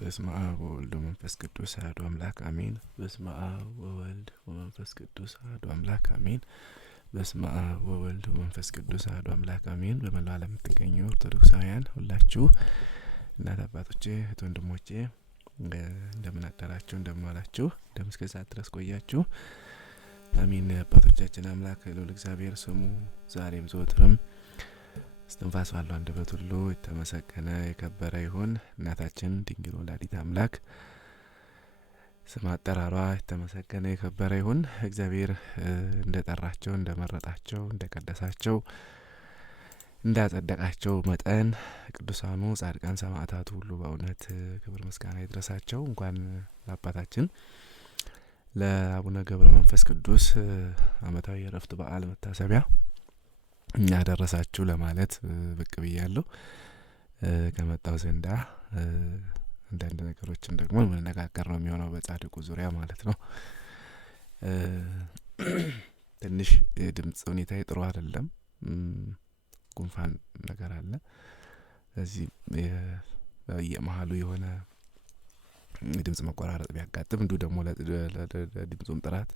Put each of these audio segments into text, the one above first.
በስመ አብ ወወልድ ወመንፈስ ቅዱስ አሐዱ አምላክ አሜን። በስመ አብ ወወልድ ወመንፈስ ቅዱስ አሐዱ አምላክ አሜን። በስመ አብ ወወልድ ወመንፈስ ቅዱስ አሐዱ አምላክ አሜን። በመላው ዓለም የምትገኙ ኦርቶዶክሳውያን ሁላችሁ እናት አባቶቼ፣ እህት ወንድሞቼ እንደምን አደራችሁ፣ እንደምን ዋላችሁ፣ እንደምን እስከ ሰዓት ድረስ ቆያችሁ? አሜን። አባቶቻችን አምላክ ልዑል እግዚአብሔር ስሙ ዛሬም ዘወትርም እስትንፋስ ባለው አንደበት ሁሉ የተመሰገነ የከበረ ይሁን። እናታችን ድንግል ወላዲተ አምላክ ስም አጠራሯ የተመሰገነ የከበረ ይሁን። እግዚአብሔር እንደጠራቸው፣ እንደመረጣቸው፣ እንደቀደሳቸው፣ እንዳጸደቃቸው መጠን ቅዱሳኑ ጻድቃን ሰማዕታቱ ሁሉ በእውነት ክብር ምስጋና ይድረሳቸው። እንኳን ለአባታችን ለአቡነ ገብረ መንፈስ ቅዱስ ዓመታዊ የዕረፍት በዓል መታሰቢያ እኛ ደረሳችሁ ለማለት ብቅ ብያለሁ። ከመጣው ዘንዳ አንዳንድ ነገሮችን ደግሞ መነጋገር ነው የሚሆነው በጻድቁ ዙሪያ ማለት ነው። ትንሽ የድምጽ ሁኔታ ጥሩ አይደለም። ጉንፋን ነገር አለ። ስለዚህ የመሀሉ የሆነ የድምጽ መቆራረጥ ቢያጋጥም እንዲሁ ደግሞ ለድምጹም ጥራት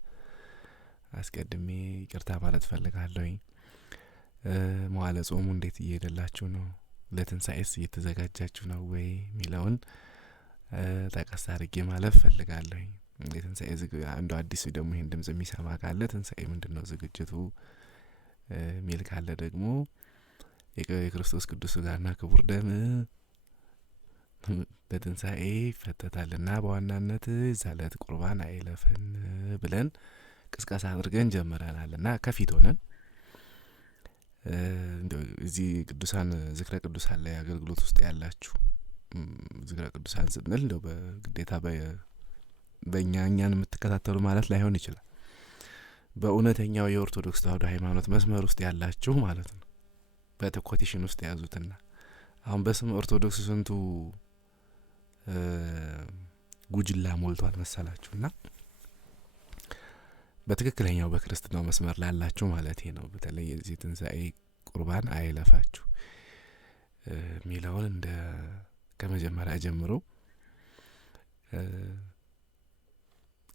አስቀድሜ ይቅርታ ማለት ፈልጋለሁኝ። መዋለ ጾሙ እንዴት እየሄደላችሁ ነው? ለትንሳኤስ እየተዘጋጃችሁ ነው ወይ የሚለውን ጠቀስ አድርጌ ማለፍ ፈልጋለሁኝ። የትንሳኤ አንዱ አዲስ ደግሞ ይሄን ድምጽ የሚሰማ ካለ ትንሳኤ ምንድነው ዝግጅቱ ሚል ካለ ደግሞ የክርስቶስ ቅዱስ ሥጋና ክቡር ደም በትንሳኤ ይፈተታልና በዋናነት ዛለት ቁርባን አይለፈን ብለን ቅስቀሳ አድርገን ጀምረናልና ከፊት ሆነን እዚህ ቅዱሳን ዝክረ ቅዱሳን ላይ አገልግሎት ውስጥ ያላችሁ ዝክረ ቅዱሳን ስንል እንደው በግዴታ በእኛን የምትከታተሉ ማለት ላይሆን ይችላል። በእውነተኛው የኦርቶዶክስ ተዋሕዶ ሃይማኖት መስመር ውስጥ ያላችሁ ማለት ነው። በኮቴሽን ውስጥ ያዙትና አሁን በስም ኦርቶዶክስ ስንቱ ጉጅላ ሞልቷል መሰላችሁና በትክክለኛው በክርስትናው መስመር ላላችሁ ማለት ነው። በተለይ የዚህ ትንሳኤ ቁርባን አይለፋችሁ ሚለውን እንደ ከመጀመሪያ ጀምሮ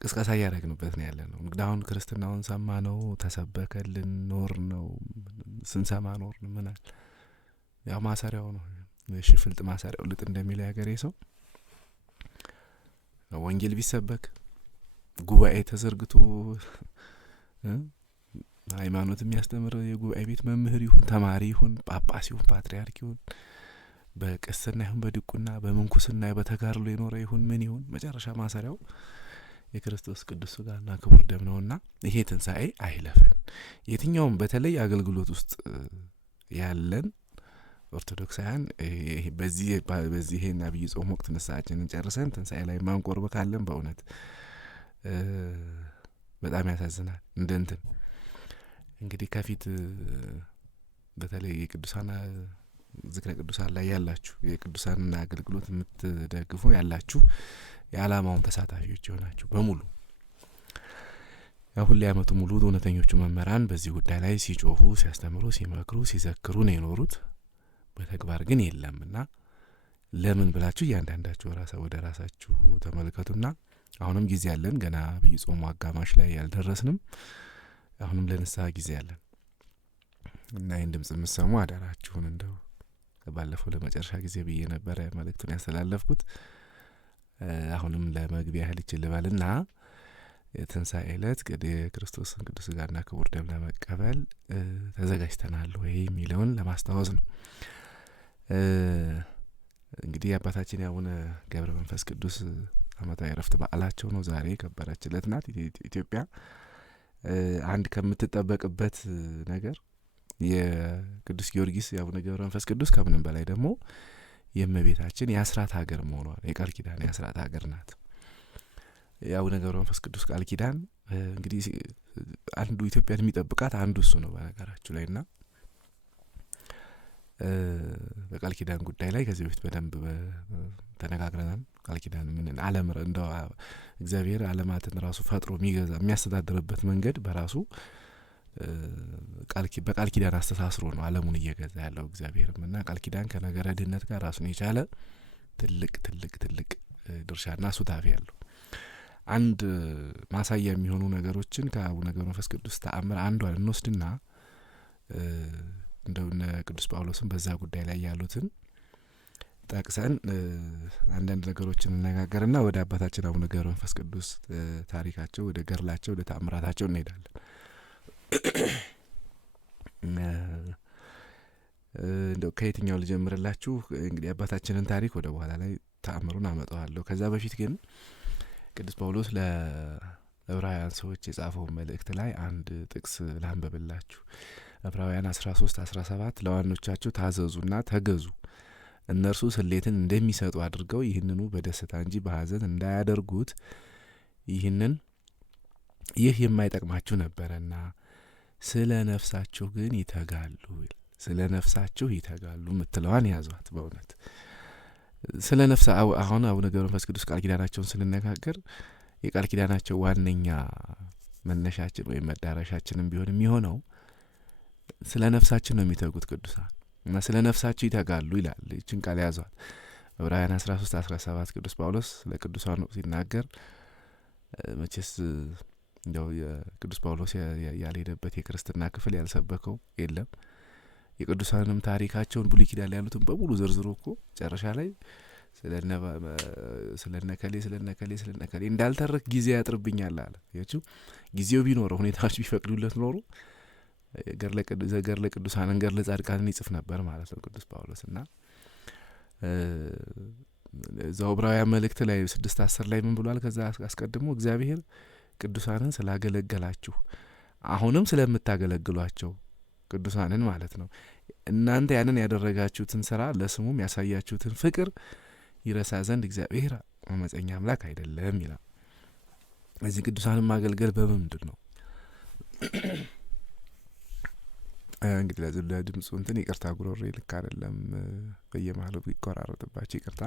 ቅስቀሳ እያደረግንበት ነው ያለ ነው። እንግዲህ አሁን ክርስትናውን ሰማ ነው ተሰበከልን ኖር ነው ስንሰማ ኖር ነው ምናል ያው ማሰሪያው ነው ሽፍልጥ ማሰሪያው ልጥ እንደሚለው ያገሬ ሰው ወንጌል ቢሰበክ ጉባኤ ተዘርግቶ ሃይማኖት የሚያስተምር የጉባኤ ቤት መምህር ይሁን ተማሪ ይሁን ጳጳስ ይሁን ፓትርያርክ ይሁን በቅስና ይሁን በድቁና በመንኩስና በተጋድሎ የኖረ ይሁን ምን ይሁን መጨረሻ ማሰሪያው የክርስቶስ ቅዱስ ሥጋና ክቡር ደም ነውና ይሄ ትንሳኤ አይለፈን። የትኛውም በተለይ አገልግሎት ውስጥ ያለን ኦርቶዶክሳውያን በዚህ ይሄን አብይ ጾም ወቅት ንስሐችንን ጨርሰን ትንሳኤ ላይ ማንቆርብ ካለን በእውነት በጣም ያሳዝናል። እንትን እንግዲህ ከፊት በተለይ የቅዱሳን ዝክረ ቅዱሳን ላይ ያላችሁ የቅዱሳንና አገልግሎት የምትደግፉ ያላችሁ የዓላማውን ተሳታፊዎች ይሆናችሁ በሙሉ ሁሌ ዓመቱ ሙሉ እውነተኞቹ መምህራን በዚህ ጉዳይ ላይ ሲጮሁ፣ ሲያስተምሩ፣ ሲመክሩ፣ ሲዘክሩ ነው የኖሩት። በተግባር ግን የለምና ለምን ብላችሁ እያንዳንዳችሁ ወደ ራሳችሁ ተመልከቱና አሁንም ጊዜ አለን። ገና አብይ ጾሙ አጋማሽ ላይ ያልደረስንም አሁንም ለንስሐ ጊዜ አለን እና ይህን ድምጽ የምትሰሙ አደራችሁን እንደው ባለፈው ለመጨረሻ ጊዜ ብዬ ነበረ መልእክቱን ያስተላለፍኩት። አሁንም ለመግቢያ ያህል ይችላልና የትንሳኤ ዕለት የክርስቶስን ቅዱስ ሥጋና ክቡር ደም ለመቀበል ተዘጋጅተናል ወይ የሚለውን ለማስታወስ ነው። እንግዲህ አባታችን የአቡነ ገብረ መንፈስ ቅዱስ ዓመታዊ ዕረፍት በዓላቸው ነው ዛሬ። የከበረች ዕለት ናት። ኢትዮጵያ አንድ ከምትጠበቅበት ነገር የቅዱስ ጊዮርጊስ የአቡነ ገብረ መንፈስ ቅዱስ ከምንም በላይ ደግሞ የእመቤታችን የአስራት ሀገር መሆኗን የቃል ኪዳን የአስራት ሀገር ናት። የአቡነ ገብረ መንፈስ ቅዱስ ቃል ኪዳን እንግዲህ አንዱ ኢትዮጵያን የሚጠብቃት አንዱ እሱ ነው በነገራችሁ ላይና በቃል ኪዳን ጉዳይ ላይ ከዚህ በፊት በደንብ ተነጋግረናል። ቃል ኪዳን ምን ዓለም እንደው እግዚአብሔር ዓለማትን ራሱ ፈጥሮ የሚገዛ የሚያስተዳድርበት መንገድ በራሱ በቃል ኪዳን አስተሳስሮ ነው ዓለሙን እየገዛ ያለው እግዚአብሔርም እና ቃል ኪዳን ከነገረ ድህነት ጋር ራሱን የቻለ ትልቅ ድርሻና ሱታፌ ያለው። አንድ ማሳያ የሚሆኑ ነገሮችን ከአቡነ ገብረ መንፈስ ቅዱስ ተአምር አንዷን እንወስድና እንደውነ ቅዱስ ጳውሎስን በዛ ጉዳይ ላይ ያሉትን ጠቅሰን አንዳንድ ነገሮችን እንነጋገርና ወደ አባታችን አቡነ ገብረ መንፈስ ቅዱስ ታሪካቸው፣ ወደ ገድላቸው፣ ወደ ተአምራታቸው እንሄዳለን። እንደው ከየትኛው ልጀምርላችሁ? እንግዲህ አባታችንን ታሪክ ወደ በኋላ ላይ ተአምሩን አመጣዋለሁ። ከዛ በፊት ግን ቅዱስ ጳውሎስ ለዕብራውያን ሰዎች የጻፈው መልእክት ላይ አንድ ጥቅስ ላንብብላችሁ። ዕብራውያን 13:17 ለዋኖቻቸው ታዘዙና ተገዙ፣ እነርሱ ስሌትን እንደሚሰጡ አድርገው ይህንኑ በደስታ እንጂ በሐዘን እንዳያደርጉት፣ ይህ የማይጠቅማችሁ ነበረና ስለ ነፍሳችሁ ግን ይተጋሉ። ስለ ነፍሳችሁ ይተጋሉ የምትለዋን ያዟት። በእውነት ስለ ነፍስ አሁን አቡነ ገብረ መንፈስ ቅዱስ ቃል ኪዳናቸውን ስንነጋገር የቃል ኪዳናቸው ዋነኛ መነሻችን ወይም መዳረሻችንም ቢሆን የሚሆነው ስለ ነፍሳችን ነው የሚተጉት ቅዱሳን እና ስለ ነፍሳቸው ይተጋሉ ይላል። ይችን ቃል ያዟት። ዕብራውያን 13:17 ቅዱስ ጳውሎስ ለቅዱሳኑ ሲናገር መቼስ እንደው የቅዱስ ጳውሎስ ያልሄደበት የክርስትና ክፍል ያልሰበከው የለም። የቅዱሳንም ታሪካቸውን ብሉይ ኪዳን ላይ ያሉትን በሙሉ ዘርዝሮ እኮ መጨረሻ ላይ ስለነከሌ እንዳልተረክ ጊዜ ያጥርብኛል አለ። ያችሁ ጊዜው ቢኖረው ሁኔታዎች ቢፈቅዱለት ኖሮ ገድለ ቅዱሳንን ገድለ ጻድቃንን ይጽፍ ነበር ማለት ነው ቅዱስ ጳውሎስ። እና እዛው ዕብራውያን መልእክት ላይ 6:10 ላይ ምን ብሏል? ከዛ አስቀድሞ እግዚአብሔር ቅዱሳንን ስላገለገላችሁ አሁንም ስለምታገለግሏቸው ቅዱሳንን ማለት ነው እናንተ ያንን ያደረጋችሁትን ስራ ለስሙም ያሳያችሁትን ፍቅር ይረሳ ዘንድ እግዚአብሔር አመፀኛ አምላክ አይደለም ይላል። እዚህ ቅዱሳንን ማገልገል በምንድን ነው? እንግዲህ ለድምፁ እንትን ይቅርታ፣ ጉሮሬ ልክ አይደለም፣ በየመሀሉ ይቆራረጥባችሁ ይቅርታ።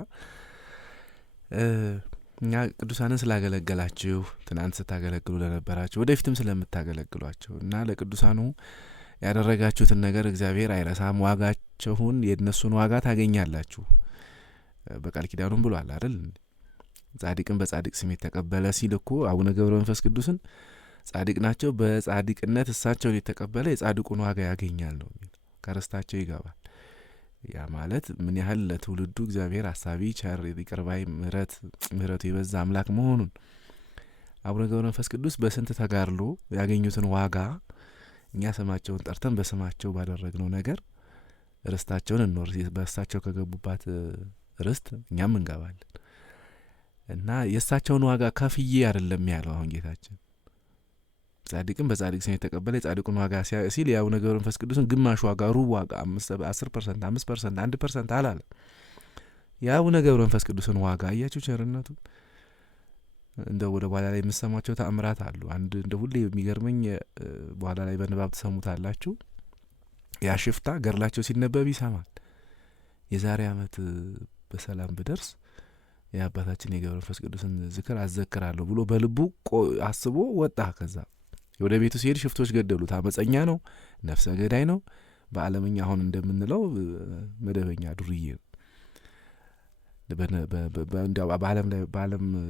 እኛ ቅዱሳንን ስላገለገላችሁ፣ ትናንት ስታገለግሉ ለነበራችሁ፣ ወደፊትም ስለምታገለግሏቸው እና ለቅዱሳኑ ያደረጋችሁትን ነገር እግዚአብሔር አይረሳም፣ ዋጋችሁን የእነሱን ዋጋ ታገኛላችሁ በቃል ኪዳኑም ብሏል አይደል? ጻድቅን በጻድቅ ስም የተቀበለ ሲል እኮ አቡነ ገብረ መንፈስ ቅዱስን ጻድቅ ናቸው፣ በጻድቅነት እሳቸውን የተቀበለ የጻድቁን ዋጋ ያገኛል ነው የሚል፣ ከርስታቸው ይገባል። ያ ማለት ምን ያህል ለትውልዱ እግዚአብሔር አሳቢ፣ ቸር፣ ይቅር ባይ፣ ምሕረቱ የበዛ አምላክ መሆኑን አቡነ ገብረ መንፈስ ቅዱስ በስንት ተጋድሎ ያገኙትን ዋጋ እኛ ስማቸውን ጠርተን በስማቸው ባደረግነው ነገር ርስታቸውን እንወርስ፣ በእሳቸው ከገቡባት ርስት እኛም እንገባለን እና የእሳቸውን ዋጋ ከፍዬ አይደለም ያለው አሁን ጌታችን። ጻድቅን በጻድቅ ስም የተቀበለ የጻድቁን ዋጋ ሲል የአቡነ ገብረ መንፈስ ቅዱስን ግማሽ ዋጋ፣ ሩብ ዋጋ፣ 10%፣ 5%፣ 1% አላለ። የአቡነ ገብረ መንፈስ ቅዱስን ዋጋ አያችሁ ቸርነቱ። እንደ ወደ በኋላ ላይ የምሰማቸው ተአምራት አሉ። አንድ እንደ ሁሌ የሚገርመኝ በኋላ ላይ በንባብ ተሰሙታላችሁ። ያ ሽፍታ ገድላቸው ሲነበብ ይሰማል። የዛሬ ዓመት በሰላም ብደርስ የአባታችን የገብረ መንፈስ ቅዱስን ዝክር አዘክራለሁ ብሎ በልቡ አስቦ ወጣ። ከዛ ወደ ቤቱ ሲሄድ ሽፍቶች ገደሉት። አመፀኛ ነው፣ ነፍሰ ገዳይ ነው፣ በዓለምኛ አሁን እንደምንለው መደበኛ ዱርዬ ነው። በዓለም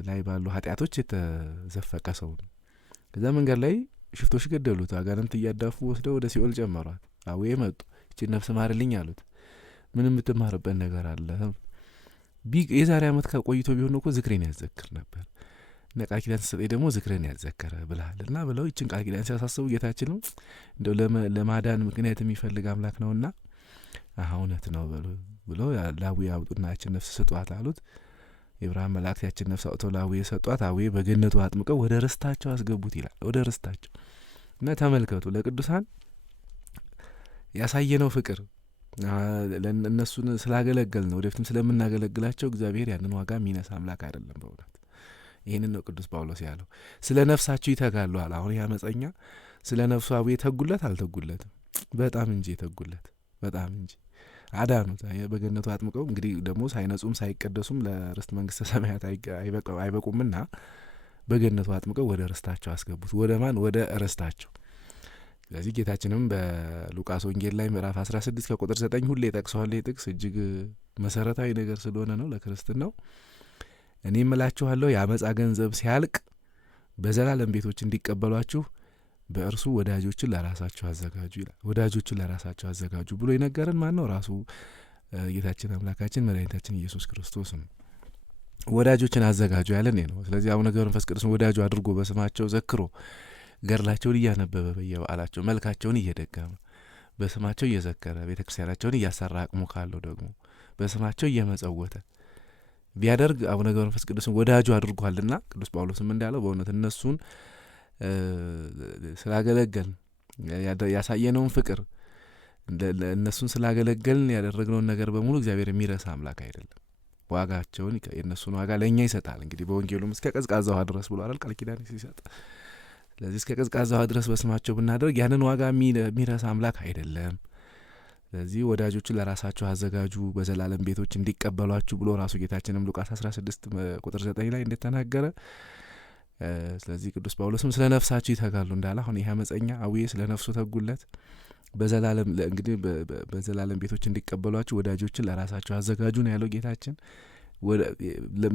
ላይ ባሉ ኃጢአቶች የተዘፈቀ ሰው ነው። ከዛ መንገድ ላይ ሽፍቶች ገደሉት። አጋንንት እያዳፉ ወስደው ወደ ሲኦል ጨመሯት። አዌ መጡ። ይህችን ነፍስ ማርልኝ አሉት። ምንም የምትማርበት ነገር አለ? የዛሬ ዓመት ከቆይቶ ቢሆን እኮ ዝክሬን ያዘክር ነበር። እና ቃል ኪዳን ተሰጠኝ ደግሞ ዝክሬን ያዘከረ ብለሃል እና ብለው ይችን ቃል ኪዳን ሲያሳስቡ ጌታችንም እንደው ለማዳን ምክንያት የሚፈልግ አምላክ ነውና እውነት ነው ብለው ላዊ ያውጡና ያችን ነፍስ ስጧት አሉት። የብርሃን መላእክት ያችን ነፍስ አውጥተው ላዊ የሰጧት። አዊ በገነቱ አጥምቀው ወደ ርስታቸው አስገቡት ይላል። ወደ ርስታቸው። እና ተመልከቱ ለቅዱሳን ያሳየነው ፍቅር እነሱን ስላገለገል ነው። ወደፊትም ስለምናገለግላቸው እግዚአብሔር ያንን ዋጋ የሚነሳ አምላክ አይደለም በእውነት። ይህንን ነው ቅዱስ ጳውሎስ ያለው። ስለ ነፍሳቸው ይተጋሉ አለ። አሁን ያመፀኛ ስለ ነፍሱ አዊ የተጉለት አልተጉለትም? በጣም እንጂ የተጉለት፣ በጣም እንጂ አዳኑት። በገነቱ አጥምቀው እንግዲህ ደግሞ ሳይነጹም ሳይቀደሱም ለርስት መንግስተ ሰማያት አይበቁምና በገነቱ አጥምቀው ወደ ርስታቸው አስገቡት። ወደ ማን? ወደ ርስታቸው። ስለዚህ ጌታችንም በሉቃስ ወንጌል ላይ ምዕራፍ 16 ከቁጥር 9 ሁሌ ጠቅሰዋል። ጥቅስ እጅግ መሰረታዊ ነገር ስለሆነ ነው ለክርስትናው። እኔ እምላችኋለሁ የአመፃ ገንዘብ ሲያልቅ በዘላለም ቤቶች እንዲቀበሏችሁ በእርሱ ወዳጆችን ለራሳችሁ አዘጋጁ ይላል። ወዳጆችን ለራሳችሁ አዘጋጁ ብሎ የነገረን ማን ነው? ራሱ ጌታችን አምላካችን መድኃኒታችን ኢየሱስ ክርስቶስ ነው። ወዳጆችን አዘጋጁ ያለን ነው። ስለዚህ አቡነ ገብረ መንፈስ ቅዱስን ወዳጁ አድርጎ በስማቸው ዘክሮ ገድላቸውን እያነበበ በየበዓላቸው መልካቸውን እየደገመ በስማቸው እየዘከረ ቤተክርስቲያናቸውን እያሰራ አቅሙ ካለው ደግሞ በስማቸው እየመጸወተ ቢያደርግ አቡነ ገብረ መንፈስ ቅዱስን ወዳጁ አድርጓልና ቅዱስ ጳውሎስም እንዳለው በእውነት እነሱን ስላገለገልን ያሳየነውን ፍቅር እነሱን ስላገለገልን ያደረግነውን ነገር በሙሉ እግዚአብሔር የሚረሳ አምላክ አይደለም። ዋጋቸውን የእነሱን ዋጋ ለእኛ ይሰጣል። እንግዲህ በወንጌሉም እስከ ቀዝቃዛ ውሃ ድረስ ብሎ አይደል ቃል ኪዳን ሲሰጥ። ስለዚህ እስከ ቀዝቃዛ ውሃ ድረስ በስማቸው ብናደርግ ያንን ዋጋ የሚረሳ አምላክ አይደለም። ስለዚህ ወዳጆችን ለራሳችሁ አዘጋጁ በዘላለም ቤቶች እንዲቀበሏችሁ ብሎ ራሱ ጌታችንም ሉቃስ 16 ቁጥር 9 ላይ እንደተናገረ፣ ስለዚህ ቅዱስ ጳውሎስም ስለ ነፍሳችሁ ይተጋሉ እንዳለ አሁን ይህ አመፀኛ አውዬ ስለ ነፍሱ ተጉለት በዘላለም እንግዲህ በዘላለም ቤቶች እንዲቀበሏችሁ ወዳጆችን ለራሳችሁ አዘጋጁ ነው ያለው ጌታችን።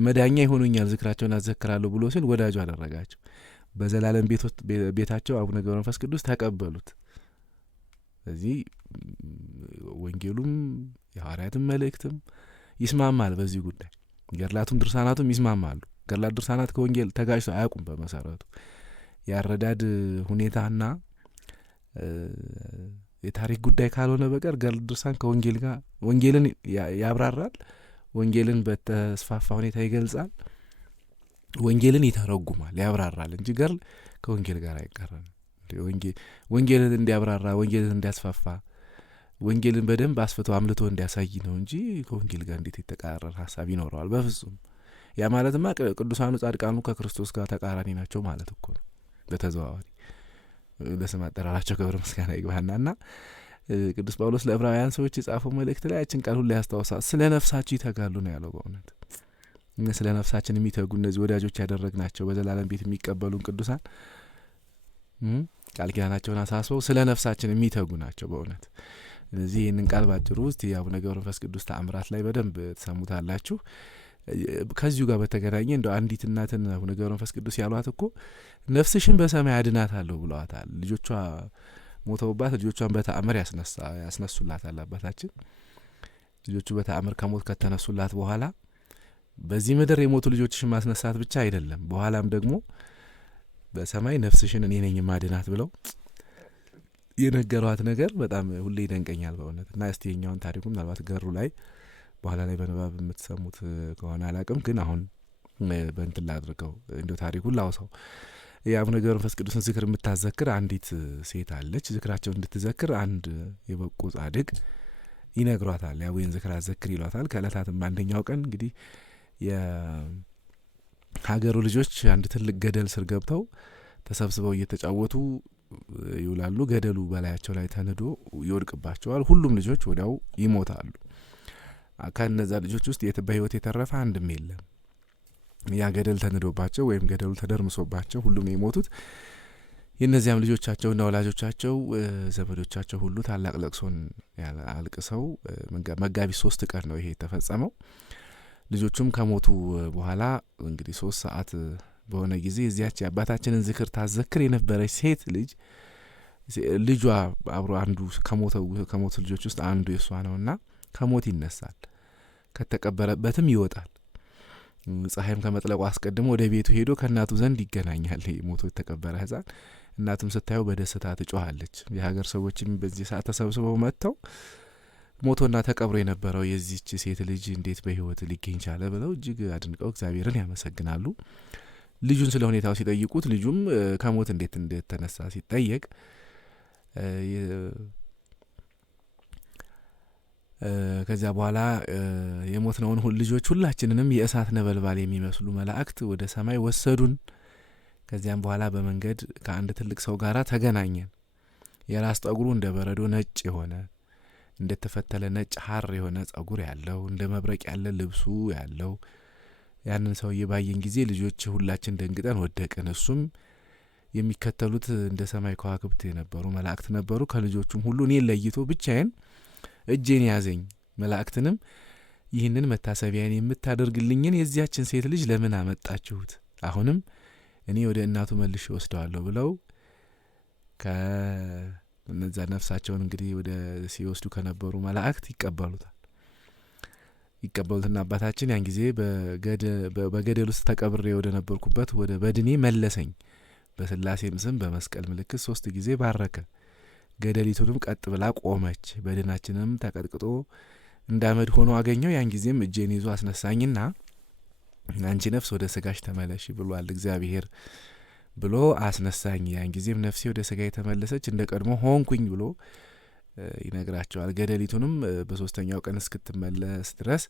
መዳኛ ይሆኑኛል ዝክራቸውን አዘክራለሁ ብሎ ሲል ወዳጁ አደረጋቸው። በዘላለም ቤታቸው አቡነ ገብረ መንፈስ ቅዱስ ተቀበሉት። ስለዚህ ወንጌሉም የሐዋርያትም መልእክትም ይስማማል በዚህ ጉዳይ። ገድላቱም ድርሳናቱም ይስማማሉ። ገድላት ድርሳናት ከወንጌል ተጋጭተው አያውቁም። በመሰረቱ ያረዳድ ሁኔታና የታሪክ ጉዳይ ካልሆነ በቀር ገድል ድርሳን ከወንጌል ጋር ወንጌልን ያብራራል፣ ወንጌልን በተስፋፋ ሁኔታ ይገልጻል፣ ወንጌልን ይተረጉማል፣ ያብራራል እንጂ ገድል ከወንጌል ጋር አይቀርም። ወንጌልን እንዲያብራራ ወንጌልን እንዲያስፋፋ ወንጌልን በደንብ አስፍቶ አምልቶ እንዲያሳይ ነው እንጂ ከወንጌል ጋር እንዴት የተቃረረ ሀሳብ ይኖረዋል? በፍጹም። ያ ማለትማ ቅዱሳኑ ጻድቃኑ ከክርስቶስ ጋር ተቃራኒ ናቸው ማለት እኮ ነው በተዘዋዋሪ። ለስም አጠራራቸው ክብር ምስጋና ይግባና ቅዱስ ጳውሎስ ለዕብራውያን ሰዎች የጻፈው መልእክት ላይ ያችን ቃል ሁሉ ያስታውሳል። ስለ ነፍሳችሁ ይተጋሉ ነው ያለው። በእውነት ስለ ነፍሳችን የሚተጉ እነዚህ ወዳጆች ያደረግናቸው በዘላለም ቤት የሚቀበሉን ቅዱሳን ቃል ኪዳናቸውን አሳስበው ስለ ነፍሳችን የሚተጉ ናቸው በእውነት። ስለዚህ ይህንን ቃል ባጭሩ ውስጥ የአቡነ ገብረ መንፈስ ቅዱስ ተአምራት ላይ በደንብ ትሰሙታላችሁ። ከዚሁ ጋር በተገናኘ እንደው አንዲት እናትን አቡነ ገብረ መንፈስ ቅዱስ ያሏት እኮ ነፍስሽን በሰማይ አድናታለሁ ብለዋታል። ልጆቿ ሞተውባት ልጆቿን በተአምር ያስነሱላታል አባታችን። ልጆቹ በተአምር ከሞት ከተነሱላት በኋላ በዚህ ምድር የሞቱ ልጆችሽን ማስነሳት ብቻ አይደለም፣ በኋላም ደግሞ በሰማይ ነፍስሽን እኔ ነኝ ማድናት ብለው የነገሯት ነገር በጣም ሁሌ ይደንቀኛል በእውነት። እና እስቲ የኛውን ታሪኩ ምናልባት ገሩ ላይ በኋላ ላይ በንባብ የምትሰሙት ከሆነ አላቅም፣ ግን አሁን በእንትን ላድርገው እንደው ታሪኩን ላውሰው። የአቡነ ገብረ መንፈስ ቅዱስን ዝክር የምታዘክር አንዲት ሴት አለች። ዝክራቸውን እንድትዘክር አንድ የበቁ ጻድቅ ይነግሯታል። ያዌን ዝክር አዘክር ይሏታል። ከእለታትም አንደኛው ቀን እንግዲህ የሀገሩ ልጆች አንድ ትልቅ ገደል ስር ገብተው ተሰብስበው እየተጫወቱ ይውላሉ። ገደሉ በላያቸው ላይ ተንዶ ይወድቅባቸዋል። ሁሉም ልጆች ወዲያው ይሞታሉ። ከነዛ ልጆች ውስጥ በህይወት የተረፈ አንድም የለም። ያ ገደል ተንዶባቸው ወይም ገደሉ ተደርምሶባቸው ሁሉም የሞቱት። የእነዚያም ልጆቻቸውና ወላጆቻቸው ዘመዶቻቸው ሁሉ ታላቅ ለቅሶን አልቅሰው መጋቢት 3 ቀን ነው ይሄ የተፈጸመው። ልጆቹም ከሞቱ በኋላ እንግዲህ 3 ሰዓት በሆነ ጊዜ እዚያች አባታችንን ዝክር ታዘክር የነበረች ሴት ልጇ አብሮ አንዱ ከሞቱ ልጆች ውስጥ አንዱ የሷ ነውና ከሞት ይነሳል፣ ከተቀበረበትም ይወጣል። ፀሐይም ከመጥለቁ አስቀድሞ ወደ ቤቱ ሄዶ ከእናቱ ዘንድ ይገናኛል። ሞቶ የተቀበረ ሕፃን እናቱም ስታየው በደስታ ትጮኻለች። የሀገር ሰዎችም በዚህ ሰዓት ተሰብስበው መጥተው ሞቶና ተቀብሮ የነበረው የዚህች ሴት ልጅ እንዴት በህይወት ሊገኝ ቻለ ብለው እጅግ አድንቀው እግዚአብሔርን ያመሰግናሉ። ልጁን ስለ ሁኔታው ሲጠይቁት ልጁም ከሞት እንዴት እንደተነሳ ሲጠየቅ ከዚያ በኋላ የሞትነውን ልጆች ሁላችንንም የእሳት ነበልባል የሚመስሉ መላእክት ወደ ሰማይ ወሰዱን። ከዚያም በኋላ በመንገድ ከአንድ ትልቅ ሰው ጋር ተገናኘን። የራስ ጠጉሩ እንደ በረዶ ነጭ የሆነ እንደተፈተለ ነጭ ሐር የሆነ ጸጉር ያለው እንደ መብረቅ ያለ ልብሱ ያለው ያንን ሰውዬ ባየን ጊዜ ልጆች ሁላችን ደንግጠን ወደቅን። እሱም የሚከተሉት እንደ ሰማይ ከዋክብት የነበሩ መላእክት ነበሩ። ከልጆቹም ሁሉ እኔን ለይቶ ብቻዬን እጄን ያዘኝ። መላእክትንም ይህንን መታሰቢያን የምታደርግልኝን የዚያችን ሴት ልጅ ለምን አመጣችሁት? አሁንም እኔ ወደ እናቱ መልሼ ወስደዋለሁ ብለው ከነዛ ነፍሳቸውን እንግዲህ ወደ ሲወስዱ ከነበሩ መላእክት ይቀበሉትና አባታችን ያን ጊዜ በገደል ውስጥ ተቀብሬ ወደ ነበርኩበት ወደ በድኔ መለሰኝ። በስላሴም ስም በመስቀል ምልክት 3 ጊዜ ባረከ። ገደሊቱንም ቀጥ ብላ ቆመች። በድናችንም ተቀጥቅጦ እንዳመድ ሆኖ አገኘው። ያን ጊዜም እጄን ይዞ አስነሳኝና አንቺ ነፍስ ወደ ስጋሽ ተመለሽ ብሏል እግዚአብሔር ብሎ አስነሳኝ። ያን ጊዜም ነፍሴ ወደ ስጋዬ ተመለሰች፣ እንደ ቀድሞ ሆንኩኝ ብሎ ይነግራቸዋል። ገደሊቱንም በ3ኛው ቀን እስክትመለስ ድረስ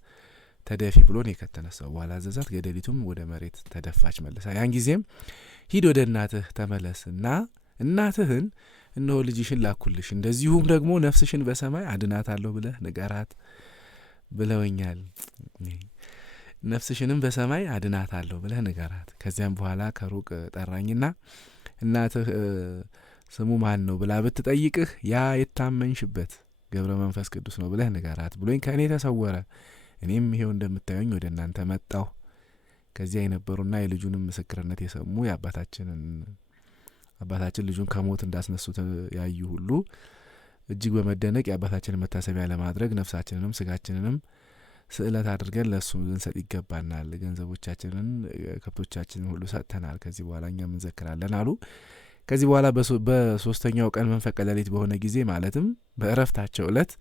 ተደፊ ብሎ ነው ከተነሳው በኋላ አዘዛት። ገደሊቱም ወደ መሬት ተደፋች መልሳ። ያን ጊዜም ሂድ ወደ እናትህ ተመለስና እናትህን እነሆ ልጅሽን ላኩልሽ፣ እንደዚሁም ደግሞ ነፍስሽን በሰማይ አድናታለሁ ብለህ ንገራት ብለውኛል። ነፍስሽንም በሰማይ አድናታለሁ ብለህ ንገራት። ከዚያም በኋላ ከሩቅ ጠራኝና እናትህ ስሙ ማን ነው ብላ ብትጠይቅህ ያ የታመንሽበት ገብረ መንፈስ ቅዱስ ነው ብለህ ንገራት ብሎኝ ከእኔ ተሰወረ። እኔም ይሄው እንደምታዩኝ ወደ እናንተ መጣሁ። ከዚያ የነበሩና የልጁንም ምስክርነት የሰሙ አባታችን ልጁን ከሞት እንዳስነሱት ያዩ ሁሉ እጅግ በመደነቅ የአባታችንን መታሰቢያ ለማድረግ ነፍሳችንንም ስጋችንንም ስዕለት አድርገን ለእሱ ልንሰጥ ይገባናል። ገንዘቦቻችንን ከብቶቻችንን ሁሉ ሰጥተናል። ከዚህ በኋላ እኛም እንዘክራለን አሉ። ከዚህ በኋላ በ3ኛው ቀን መንፈቀ ሌሊት በሆነ ጊዜ ማለትም በእረፍታቸው ዕለት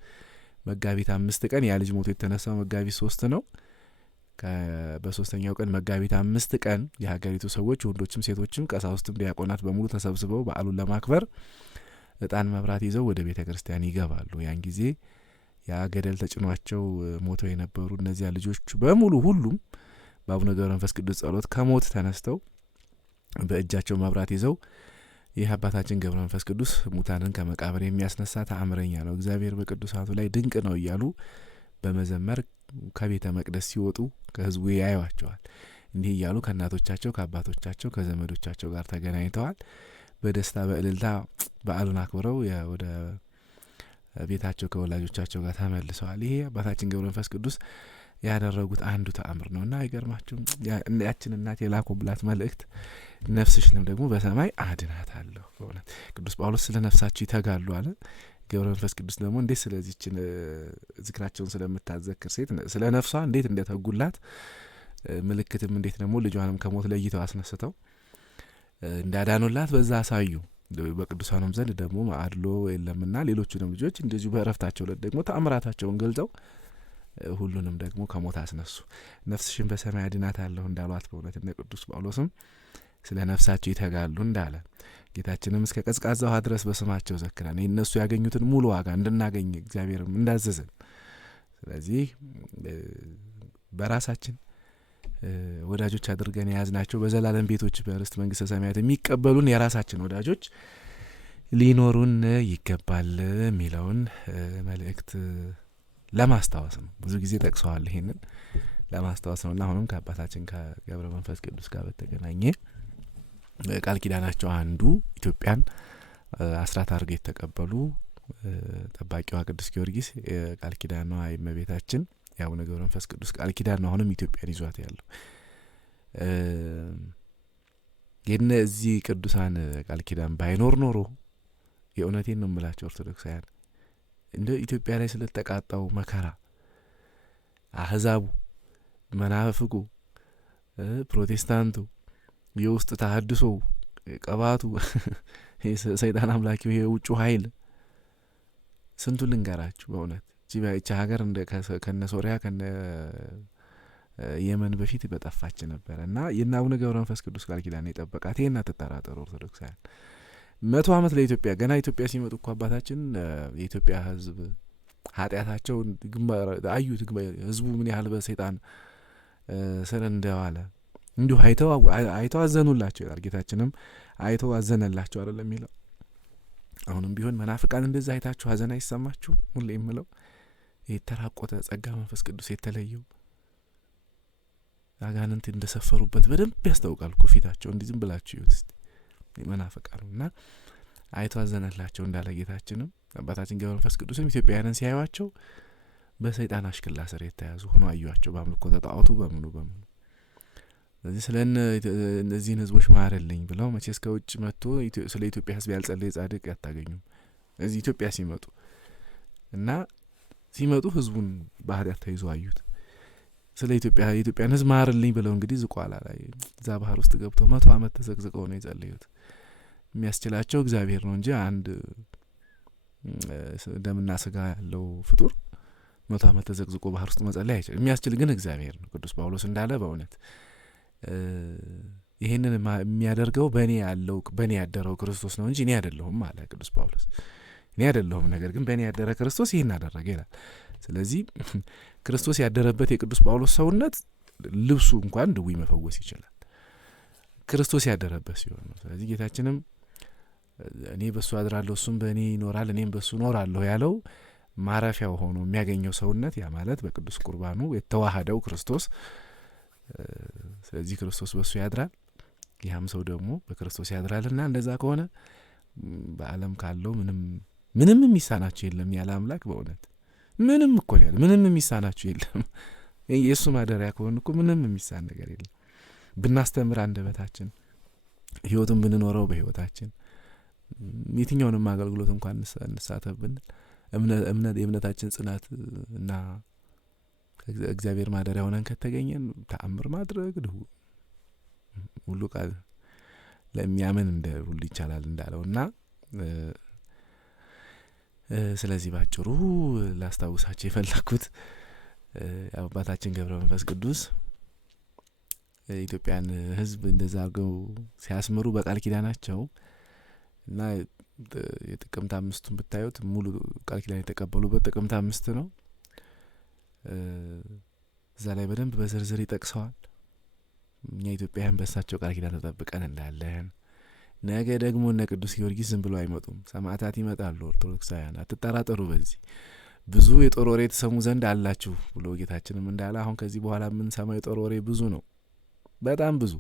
መጋቢት 5 ቀን ያ ልጅ ሞቶ የተነሳው መጋቢት 3 ነው። በ3ኛው ቀን መጋቢት 5 ቀን የሀገሪቱ ሰዎች ወንዶችም ሴቶችም ቀሳውስትም ዲያቆናት በሙሉ ተሰብስበው በዓሉን ለማክበር ዕጣን መብራት ይዘው ወደ ቤተ ክርስቲያን ይገባሉ። ያን ጊዜ ያ ገደል ተጭኗቸው ሞተው የነበሩ እነዚያ ልጆች በሙሉ ሁሉም በአቡነ ገብረ መንፈስ ቅዱስ ጸሎት ከሞት ተነስተው በእጃቸው መብራት ይዘው ይህ አባታችን ገብረ መንፈስ ቅዱስ ሙታንን ከመቃብር የሚያስነሳ ተአምረኛ ነው፣ እግዚአብሔር በቅዱሳቱ ላይ ድንቅ ነው እያሉ በመዘመር ከቤተ መቅደስ ሲወጡ ከህዝቡ ያዩዋቸዋል። እንዲህ እያሉ ከእናቶቻቸው ከአባቶቻቸው ከዘመዶቻቸው ጋር ተገናኝተዋል። በደስታ በእልልታ በዓሉን አክብረው ወደ ቤታቸው ከወላጆቻቸው ጋር ተመልሰዋል። ይሄ አባታችን ገብረ መንፈስ ቅዱስ ያደረጉት አንዱ ተአምር ነውና አይገርማችሁም? ያችን እናት የላኩላት መልእክት ነፍስሽንም ደግሞ በሰማይ አድናታለሁ። በእውነት ቅዱስ ጳውሎስ ስለ ነፍሳቸው ይተጋሉ አለ። ገብረ መንፈስ ቅዱስ ደግሞ እንዴት ስለዚችን ዝክራቸውን ስለምታዘክር ሴት ስለ ነፍሷ እንዴት እንደተጉላት ምልክትም እንዴት ደግሞ ልጇንም ከሞት ለይተው አስነስተው እንዳዳኑላት በዛ አሳዩ። በቅዱሳኑም ዘንድ ደግሞ አድሎ የለምና ሌሎቹንም ልጆች እንደዚሁ በእረፍታቸው ዕለት ደግሞ ተአምራታቸውን ገልጸው ሁሉንም ደግሞ ከሞት አስነሱ። ነፍስሽን በሰማይ አድናታለሁ እንዳሏት በእውነት እነ ቅዱስ ጳውሎስም ስለ ነፍሳቸው ይተጋሉ እንዳለ ጌታችንም እስከ ቀዝቃዛ ውሃ ድረስ በስማቸው ዘክረን እነሱ ያገኙትን ሙሉ ዋጋ እንድናገኝ እግዚአብሔርም እንዳዘዘን፣ ስለዚህ በራሳችን ወዳጆች አድርገን የያዝናቸው በዘላለም ቤቶች በርስት መንግስተ ሰማያት የሚቀበሉን የራሳችን ወዳጆች ሊኖሩን ይገባል የሚለውን መልእክት ለማስታወስ ነው። ብዙ ጊዜ ጠቅሰዋል። ይሄንን ለማስታወስ ነውና አሁንም ከአባታችን ከገብረ መንፈስ ቅዱስ ጋር በተገናኘ ቃል ኪዳናቸው አንዱ ኢትዮጵያን አስራት አድርገው የተቀበሉ ጠባቂዋ ቅዱስ ጊዮርጊስ ቃል ኪዳኗ የእመቤታችን የአቡነ ገብረ መንፈስ ቅዱስ ቃል ኪዳን ነው አሁንም ኢትዮጵያን ይዟት ያለው። የእነዚህ ቅዱሳን ቃል ኪዳን ባይኖር ኖሮ የእውነቴን ነው የምላቸው ኦርቶዶክሳውያን እንደ ኢትዮጵያ ላይ ስለተቃጣው መከራ አህዛቡ፣ መናፍቁ፣ ፕሮቴስታንቱ፣ የውስጥ ተሐድሶ፣ ቀባቱ፣ ሰይጣን አምላኪው የውጭ ኃይል ስንቱ ልንገራችሁ በእውነት እቺ ሀገር ከነ ሶሪያ ከነ የመን በፊት በጠፋች ነበር እና የእነ አቡነ ገብረ መንፈስ ቅዱስ ቃል ኪዳን የጠበቃት ይሄን አትጠራጠሩ ኦርቶዶክሳውያን። 100 ዓመት ለኢትዮጵያ ገና ኢትዮጵያ ሲመጡ እኮ አባታችን የኢትዮጵያ ሕዝብ ኃጢአታቸው አዩት። ሕዝቡ ምን ያህል በሰይጣን ስር እንደዋለ እንዲሁ አይተው አዘኑላቸው ይላል። ጌታችንም አይተው አዘነላቸው አይደለም የሚለው። አሁንም ቢሆን መናፍቃን እንደዛ አይታችሁ ሀዘን አይሰማችሁ? ሁሌ የምለው የተራቆተ ጸጋ መንፈስ ቅዱስ የተለየው አጋንንት እንደሰፈሩበት በደንብ ያስታውቃል እኮ ፊታቸው። እንዲህ ዝም ብላችሁ ይዩት እስቲ መናፍቃኑና አይተው አዘነላቸው እንዳለ ጌታችንም አባታችን ገብረ መንፈስ ቅዱስም ኢትዮጵያውያንን ሲያዩዋቸው በሰይጣን አሽከላ ስር የተያዙ ሆነው አዩአቸው በአምልኮ ተጣዖቱ በምኑ ስለዚህ እነዚህን ህዝቦች ማረልኝ ብለው መቼስ ከውጭ መጥቶ ስለ ኢትዮጵያ ህዝብ ያልጸለየ ጻድቅ አታገኙም። እዚህ ኢትዮጵያ ሲመጡ ህዝቡን ባህሪያት ተይዞ አዩት። ስለ የኢትዮጵያን ህዝብ ማረልኝ ብለው እንግዲህ ዝቋላ ላይ እዛ ባህር ውስጥ ገብተው 100 ዓመት ተዘቅዝቀው ነው የጸለዩት። የሚያስችላቸው እግዚአብሔር ነው እንጂ አንድ ደምና ስጋ ያለው ፍጡር 100 ዓመት ተዘቅዝቆ ባህር ውስጥ መጸለይ አይችልም። የሚያስችል ግን እግዚአብሔር ነው። ቅዱስ ጳውሎስ እንዳለ በእውነት ይሄንን የሚያደርገው በእኔ ያደረው ክርስቶስ ነው እንጂ እኔ አይደለሁም አለ ቅዱስ ጳውሎስ። እኔ አይደለሁም፣ ነገር ግን በእኔ ያደረ ክርስቶስ ይሄን አደረገ ይላል። ስለዚህ ክርስቶስ ያደረበት የቅዱስ ጳውሎስ ሰውነት ልብሱ እንኳን ድውይ መፈወስ ይችላል፣ ክርስቶስ ያደረበት ሲሆን ነው። ስለዚህ ጌታችንም እኔ በሱ አድራለሁ እሱም በእኔ ይኖራል እኔም በሱ እኖራለሁ ያለው ማረፊያው ሆኖ የሚያገኘው ሰውነት ያ ማለት በቅዱስ ቁርባኑ የተዋሃደው ክርስቶስ። ስለዚህ ክርስቶስ በሱ ያድራል፣ ያም ሰው ደግሞ በክርስቶስ ያድራልና እንደዛ ከሆነ በዓለም ካለው ምንም የሚሳናቸው የለም ያለ አምላክ በእውነት ምንም እኮ ያለ ምንም የሚሳናቸው የለም። የእሱ ማደሪያ ከሆነ እኮ ምንም የሚሳን ነገር የለም። ብናስተምር አንደበታችን፣ ህይወቱን ብንኖረው በህይወታችን፣ የትኛውንም አገልግሎት እንኳን እንሳተፍ ብንል የእምነታችን ጽናት እና እግዚአብሔር ማደሪያ ሆነን ከተገኘን ተአምር ማድረግ ሁሉ ቃል ለሚያምን እንደ ሁሉ ይቻላል እንዳለውና ስለዚህ ባጭሩ ላስታውሳችሁ የፈለኩት አባታችን ገብረ መንፈስ ቅዱስ ኢትዮጵያን ህዝብ እንደዛ አርገው ሲያስመሩ በቃል ኪዳናቸው እና የጥቅምት 5ቱን ብታዩት ሙሉ ቃል ኪዳን የተቀበሉበት ጥቅምት 5 ነው። እዛ ላይ በደንብ በዝርዝር ይጠቅሰዋል። እኛ ኢትዮጵያውያን በሳቸው ቃል ኪዳን ተጠብቀን እንዳለን፣ ነገ ደግሞ እነ ቅዱስ ጊዮርጊስ ዝም ብሎ አይመጡም፣ ሰማዕታት ይመጣሉ። ኦርቶዶክሳውያን አትጠራጠሩ፣ በዚህ ብዙ የጦር ወሬ ተሰሙ ዘንድ አላችሁ ብሎ ጌታችንም እንዳለ አሁን ከዚህ በኋላ ምን ሰማይ የጦር ወሬ ብዙ ነው፣ በጣም ብዙ።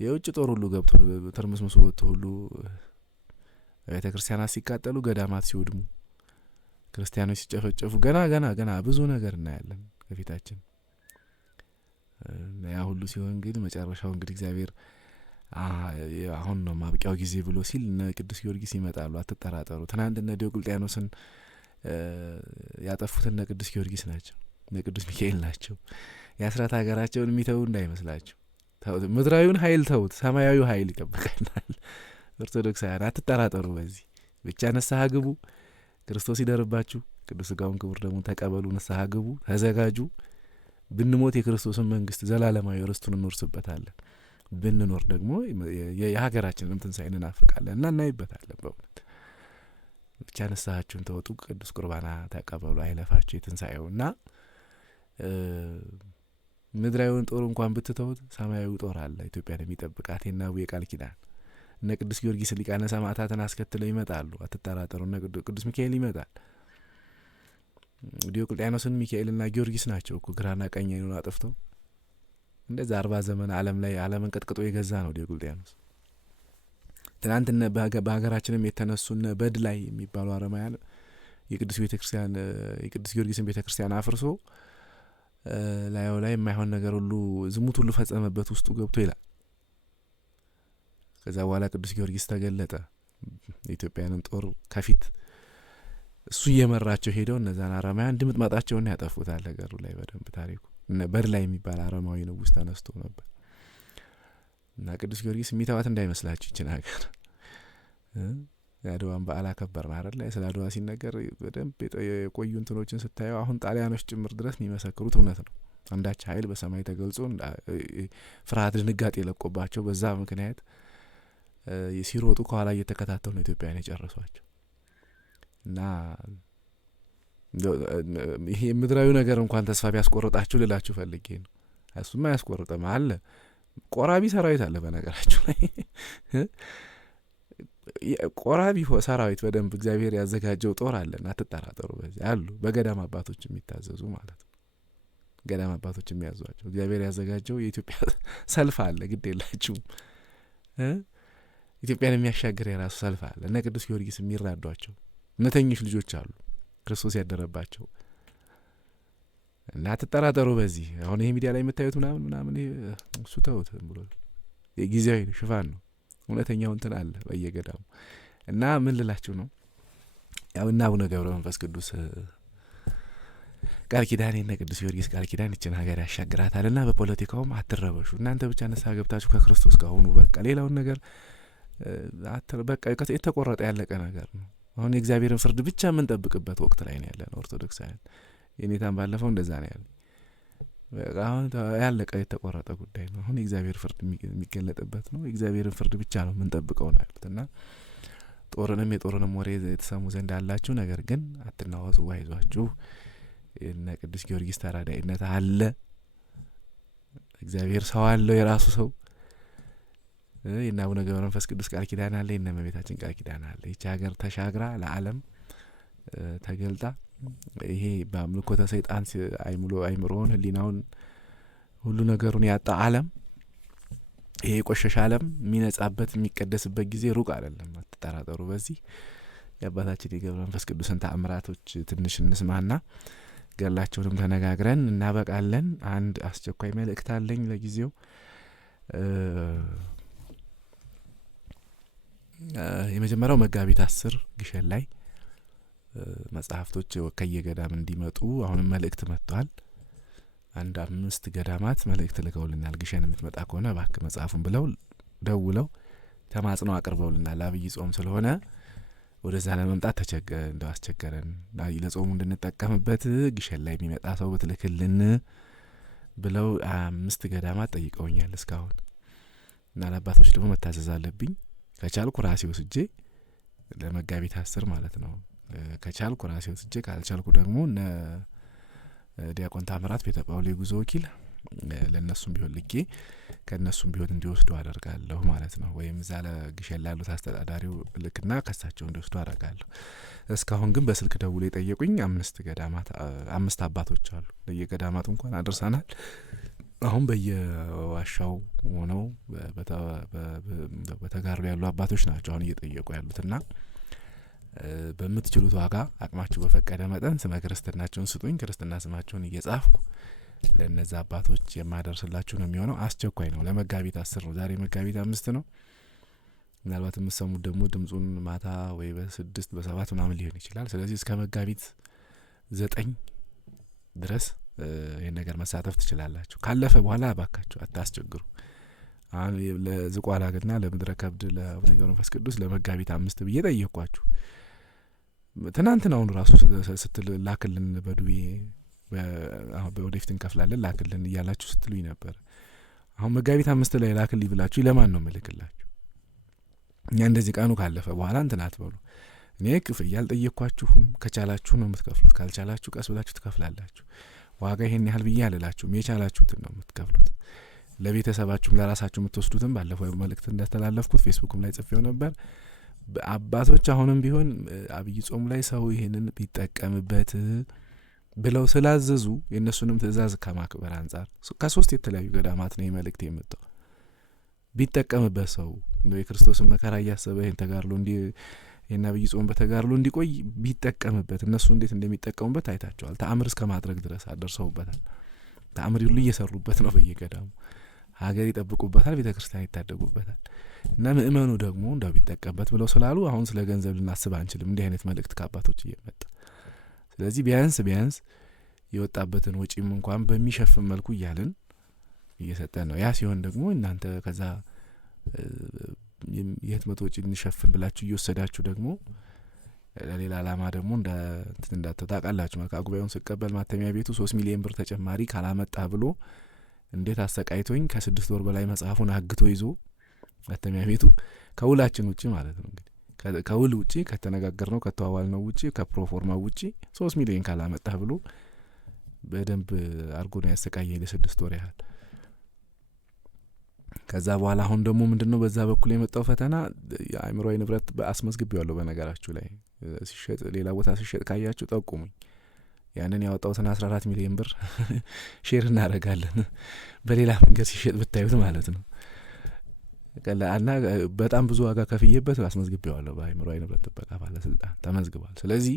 የውጭ ጦር ሁሉ ገብቶ ተርመስምሶ ወጥቶ ሁሉ ቤተ ክርስቲያናት ሲቃጠሉ፣ ገዳማት ሲወድሙ፣ ክርስቲያኖች ሲጨፈጨፉ ገና ብዙ ነገር እናያለን ከፊታችን። ያ ሁሉ ሲሆን ግን መጨረሻው እንግዲህ እግዚአብሔር አሁን ነው ማብቂያው ጊዜ ብሎ ሲል እነ ቅዱስ ጊዮርጊስ ይመጣሉ፣ አትጠራጠሩ። ትናንት እነ ዲዮቅልጥያኖስን ያጠፉት እነ ቅዱስ ጊዮርጊስ ናቸው፣ እነ ቅዱስ ሚካኤል ናቸው። የአስራት ሀገራቸውን የሚተው እንዳይመስላችሁ። ምድራዊውን ኃይል ተውት፣ ሰማያዊ ኃይል ይጠብቀናል። ኦርቶዶክሳውያን አትጠራጠሩ፣ በዚህ ብቻ ንስሐ ግቡ፣ ክርስቶስ ይደርባችሁ፣ ቅዱስ ሥጋውን ክቡር ደሙን ተቀበሉ፣ ንስሐ ግቡ፣ ተዘጋጁ። ብንሞት የክርስቶስን መንግስት ዘላለማዊ ርስቱን እንወርስበታለን፣ ብንኖር ደግሞ የሀገራችንንም ትንሣኤ እናፍቃለን እና እናይበታለን። በእውነት ብቻ ንስሐችሁን ተወጡ፣ ቅዱስ ቁርባና ተቀበሉ፣ አይለፋችሁ የትንሣኤውና ምድራዊውን ጦር እንኳን ብትተውት ሰማያዊ ጦር አለ ኢትዮጵያን የሚጠብቃት የናቡ የቃል ኪዳን። እነ ቅዱስ ጊዮርጊስ ሊቃነ ሰማዕታትን አስከትለው ይመጣሉ፣ አትጠራጠሩ። እነ ቅዱስ ሚካኤል ይመጣል። ዲዮቅልጥያኖስን ሚካኤልና ጊዮርጊስ ናቸው እኮ ግራና ቀኝ አይኑን አጥፍተው እንደዛ 40 ዘመን ዓለምን ቀጥቅጦ የገዛ ነው ዲዮቅልጥያኖስ። ትናንት በሀገራችንም የተነሱነ በድላይ የሚባሉ አረማውያን የቅዱስ ጊዮርጊስን ቤተክርስቲያን አፍርሶ ላዩ ላይ የማይሆን ነገር ሁሉ ዝሙት ሁሉ ፈጸመበት ውስጡ ገብቶ ይላል። ከዛ በኋላ ቅዱስ ጊዮርጊስ ተገለጠ። የኢትዮጵያንን ጦር ከፊት እሱ እየመራቸው ሄደው እነዛን አረማውያን ድምጥማጣቸውን ያጠፉታል። ነገሩ ላይ በደንብ ታሪኩ በድላይ የሚባል አረማዊ ንጉስ ተነስቶ ነበር እና ቅዱስ ጊዮርጊስ የሚተዋት እንዳይመስላችሁ ይችን ሀገር የአድዋን በዓል አከበርን አይደል? ስለ አድዋ ሲነገር በደንብ የቆዩ እንትኖችን ስታየው አሁን ጣሊያኖች ጭምር ድረስ የሚመሰክሩት እውነት ነው። አንዳች ኃይል በሰማይ ተገልጾ ፍርሃት፣ ድንጋጤ የለቆባቸው በዛ ምክንያት ሲሮጡ ከኋላ እየተከታተሉ ነው ኢትዮጵያን የጨረሷቸው። እና ይሄ ምድራዊ ነገር እንኳን ተስፋ ቢያስቆርጣችሁ ልላችሁ ፈልጌ ነው። እሱማ ያስቆርጥም አለ። ቆራቢ ሰራዊት አለ በነገራችሁ ላይ ቆራቢ ሰራዊት በደንብ እግዚአብሔር ያዘጋጀው ጦር አለና አትጠራጠሩ። በዚህ አሉ በገዳም አባቶች የሚታዘዙ ማለት ነው። ገዳም አባቶች የሚያዟቸው እግዚአብሔር ያዘጋጀው የኢትዮጵያ ሰልፍ አለ። ግድ የላችሁም ኢትዮጵያን የሚያሻግር የራሱ ሰልፍ አለ። እነ ቅዱስ ጊዮርጊስ የሚራዷቸው እውነተኞች ልጆች አሉ ክርስቶስ ያደረባቸው እና አትጠራጠሩ በዚህ አሁን ይሄ ሚዲያ ላይ የምታዩት ምናምን እሱ ተውት ብሎ የጊዜያዊ ሽፋን ነው። እውነተኛው እንትን አለ በየገዳሙ። እና ምን ልላችሁ ነው ያው እና አቡነ ገብረ መንፈስ ቅዱስ ቃል ኪዳን የነ ቅዱስ ጊዮርጊስ ቃል ኪዳን ይችን ሀገር ያሻግራታልና በፖለቲካውም አትረበሹ። እናንተ ብቻ ንስሐ ገብታችሁ ከክርስቶስ ጋር ሁኑ። በቃ ሌላውን ነገር በቃ የተቆረጠ ያለቀ ነገር ነው። አሁን የእግዚአብሔርን ፍርድ ብቻ የምንጠብቅበት ወቅት ላይ ነው ያለነው ኦርቶዶክሳውያን። የኔታን ባለፈው እንደዛ ነው ያለ። በቃ አሁን ያለቀ የተቆረጠ ጉዳይ ነው። አሁን የእግዚአብሔር ፍርድ የሚገለጥበት ነው። የእግዚአብሔርን ፍርድ ብቻ ነው የምንጠብቀው ነው ያሉት። እና የጦርንም ወሬ የተሰሙ ዘንድ አላችሁ፣ ነገር ግን አትናወጹ፣ አይዟችሁ፣ እነ ቅዱስ ጊዮርጊስ ተራዳኢነት አለ። እግዚአብሔር ሰው አለው፣ የራሱ ሰው። የእነ አቡነ ገብረ መንፈስ ቅዱስ ቃል ኪዳን አለ፣ የእነ እመቤታችን ቃል ኪዳን አለ። ይቺ ሀገር ተሻግራ ለዓለም ተገልጣ ይሄ በአምልኮተ ሰይጣን አይምሮውን ህሊናውን ሁሉ ነገሩን ያጣ ዓለም ይሄ የቆሸሸ ዓለም የሚነጻበት የሚቀደስበት ጊዜ ሩቅ አይደለም። አትጠራጠሩ በዚህ። የአባታችን የገብረ መንፈስ ቅዱስን ተአምራቶች ትንሽ እንስማና ገላቸውንም ተነጋግረን እናበቃለን። አንድ አስቸኳይ መልእክት አለኝ ለጊዜው። የመጀመሪያው መጋቢት 10 ግሸን ላይ መጽሐፍቶች ከየገዳም እንዲመጡ አሁንም መልእክት መጥቷል። አንድ 5 ገዳማት መልእክት ልከውልናል። ግሸን የምትመጣ ከሆነ እባክህ መጽሐፉን ብለው ደውለው ተማጽኖ አቅርበውልናል። አብይ ጾም ስለሆነ ወደዛ ለመምጣት እንደው አስቸገረን፣ ለጾሙ እንድንጠቀምበት ግሸን ላይ የሚመጣ ሰው ብትልክልን ብለው 5 ገዳማት ጠይቀውኛል እስካሁን። እና ለአባቶች ደግሞ መታዘዝ አለብኝ። ከቻልኩ ራሴ ወስጄ ለመጋቢት 10 ማለት ነው። ከቻልኩ ራሴ ወስጄ ካልቻልኩ ደግሞ ዲያቆን ታምራት ቤተ ጳውሊ ጉዞ ወኪል ለነሱም ቢሆን ልኬ ከነሱም ቢሆን እንዲወስዱ አደርጋለሁ ማለት ነው። ወይም እዛ ለግሸን ላሉት አስተዳዳሪው ልክና ከሳቸው እንዲወስዱ አደርጋለሁ። እስካሁን ግን በስልክ ደውሎ የጠየቁኝ 5 አባቶች አሉ። ለየገዳማቱ እንኳን አድርሰናል። አሁን በየዋሻው ሆነው በተጋሩ ያሉ አባቶች ናቸው አሁን እየጠየቁ ያሉትና በምትችሉት ዋጋ አቅማችሁ በፈቀደ መጠን ስመ ክርስትናቸውን ስጡኝ። ክርስትና ስማቸውን እየጻፍኩ ለነዛ አባቶች የማደርስላችሁ ነው የሚሆነው። አስቸኳይ ነው። ለመጋቢት 10 ነው። ዛሬ መጋቢት 5 ነው። ምናልባት የምትሰሙት ደግሞ ድምጹን ማታ ወይ በ6 በ7 ምናምን ሊሆን ይችላል። ስለዚህ እስከ መጋቢት 9 ድረስ ይሄን ነገር መሳተፍ ትችላላችሁ። ካለፈ በኋላ እባካችሁ አታስቸግሩ። አሁን ለዝቋላ ግና ለምድረ ከብድ ለአቡነ ገብረ መንፈስ ቅዱስ ለመጋቢት 5 ብዬ ጠየቅኳችሁ። ትናንትና አሁን ራሱ ስትል ላክልን በዱቤ በወደፊት እንከፍላለን ላክልን እያላችሁ ስትሉኝ ነበር። አሁን መጋቢት 5 ላይ ላክልኝ ብላችሁ ለማን ነው መልክላችሁ? እኛ እንደዚህ ቀኑ ካለፈ በኋላ እንትን አትበሉ። እኔ ክፍያ አልጠየቅኳችሁም። ከቻላችሁ ነው የምትከፍሉት፣ ካልቻላችሁ ቀስ ብላችሁ ትከፍላላችሁ። ዋጋ ይሄን ያህል ብዬ አልላችሁም። የቻላችሁትን ነው የምትከፍሉት። ለቤተሰባችሁም ለራሳችሁ የምትወስዱትም ባለፈው መልእክት እንዳስተላለፍኩት ፌስቡክም ላይ ጽፌው ነበር። አባቶች አሁንም ቢሆን አብይ ጾም ላይ ሰው ይሄንን ቢጠቀምበት ብለው ስላዘዙ የእነሱንም ትእዛዝ ከማክበር አንጻር ከ3 የተለያዩ ገዳማት ነው መልእክት የመጣው። ቢጠቀምበት ሰው እንደው የክርስቶስን መከራ እያሰበ ይሄን ተጋርሎ የአብይ ጾም በተጋርሎ እንዲቆይ ቢጠቀምበት እነሱ እንዴት እንደሚጠቀሙበት አይታቸዋል። ተአምር እስከ ማድረግ ድረስ አደርሰውበታል። ተአምር ሁሉ እየሰሩበት ነው። በየገዳሙ ሀገር ይጠብቁበታል፣ ቤተክርስቲያን ይታደጉበታል። እና ምእመኑ ደግሞ እንደው ቢጠቀምበት ብለው ስላሉ አሁን ስለ ገንዘብ ልናስብ አንችልም። እንዲህ አይነት መልእክት ከአባቶች እየመጣ ስለዚህ ቢያንስ የወጣበትን ወጪም እንኳን በሚሸፍን መልኩ እያልን እየሰጠን ነው። ያ ሲሆን ደግሞ እናንተ ከዛ የህትመት ወጪ እንሸፍን ብላችሁ እየወሰዳችሁ ደግሞ ለሌላ ዓላማ ደግሞ እንዳትታቃላችሁ። መልካ ጉባኤውን ስቀበል ማተሚያ ቤቱ 3 ሚሊዮን ብር ተጨማሪ ካላመጣ ብሎ እንዴት አሰቃይቶኝ ከ6 ወር በላይ መጽሐፉን አግቶ ይዞ ማተሚያ ቤቱ ከውላችን ውጪ ማለት ነው እንግዲህ ከውል ውጪ ከተነጋገርነው ከተዋዋልነው ውጪ ከፕሮፎርማ ውጪ 3 ሚሊዮን ካላመጣ ብሎ በደንብ አርጎ ነው ያሰቃየኝ ለ6 ወር ያህል። ከዛ በኋላ አሁን ደግሞ ምንድነው በዛ በኩል የመጣው ፈተና የአእምሮዬ ንብረት አስመዝግቤዋለሁ። በነገራችሁ ላይ ሲሸጥ ሌላ ቦታ ሲሸጥ ካያችሁ ጠቁሙኝ። ያንን ያወጣውትን 14 ሚሊዮን ብር ሼር እናደርጋለን። በሌላ መንገድ ሲሸጥ ብታዩት ማለት ነው። እና በጣም ብዙ ዋጋ ከፍዬበት አስመዝግቤዋለሁ። በአእምሮዬ ንብረት ጥበቃ ባለስልጣን ተመዝግቧል። ስለዚህ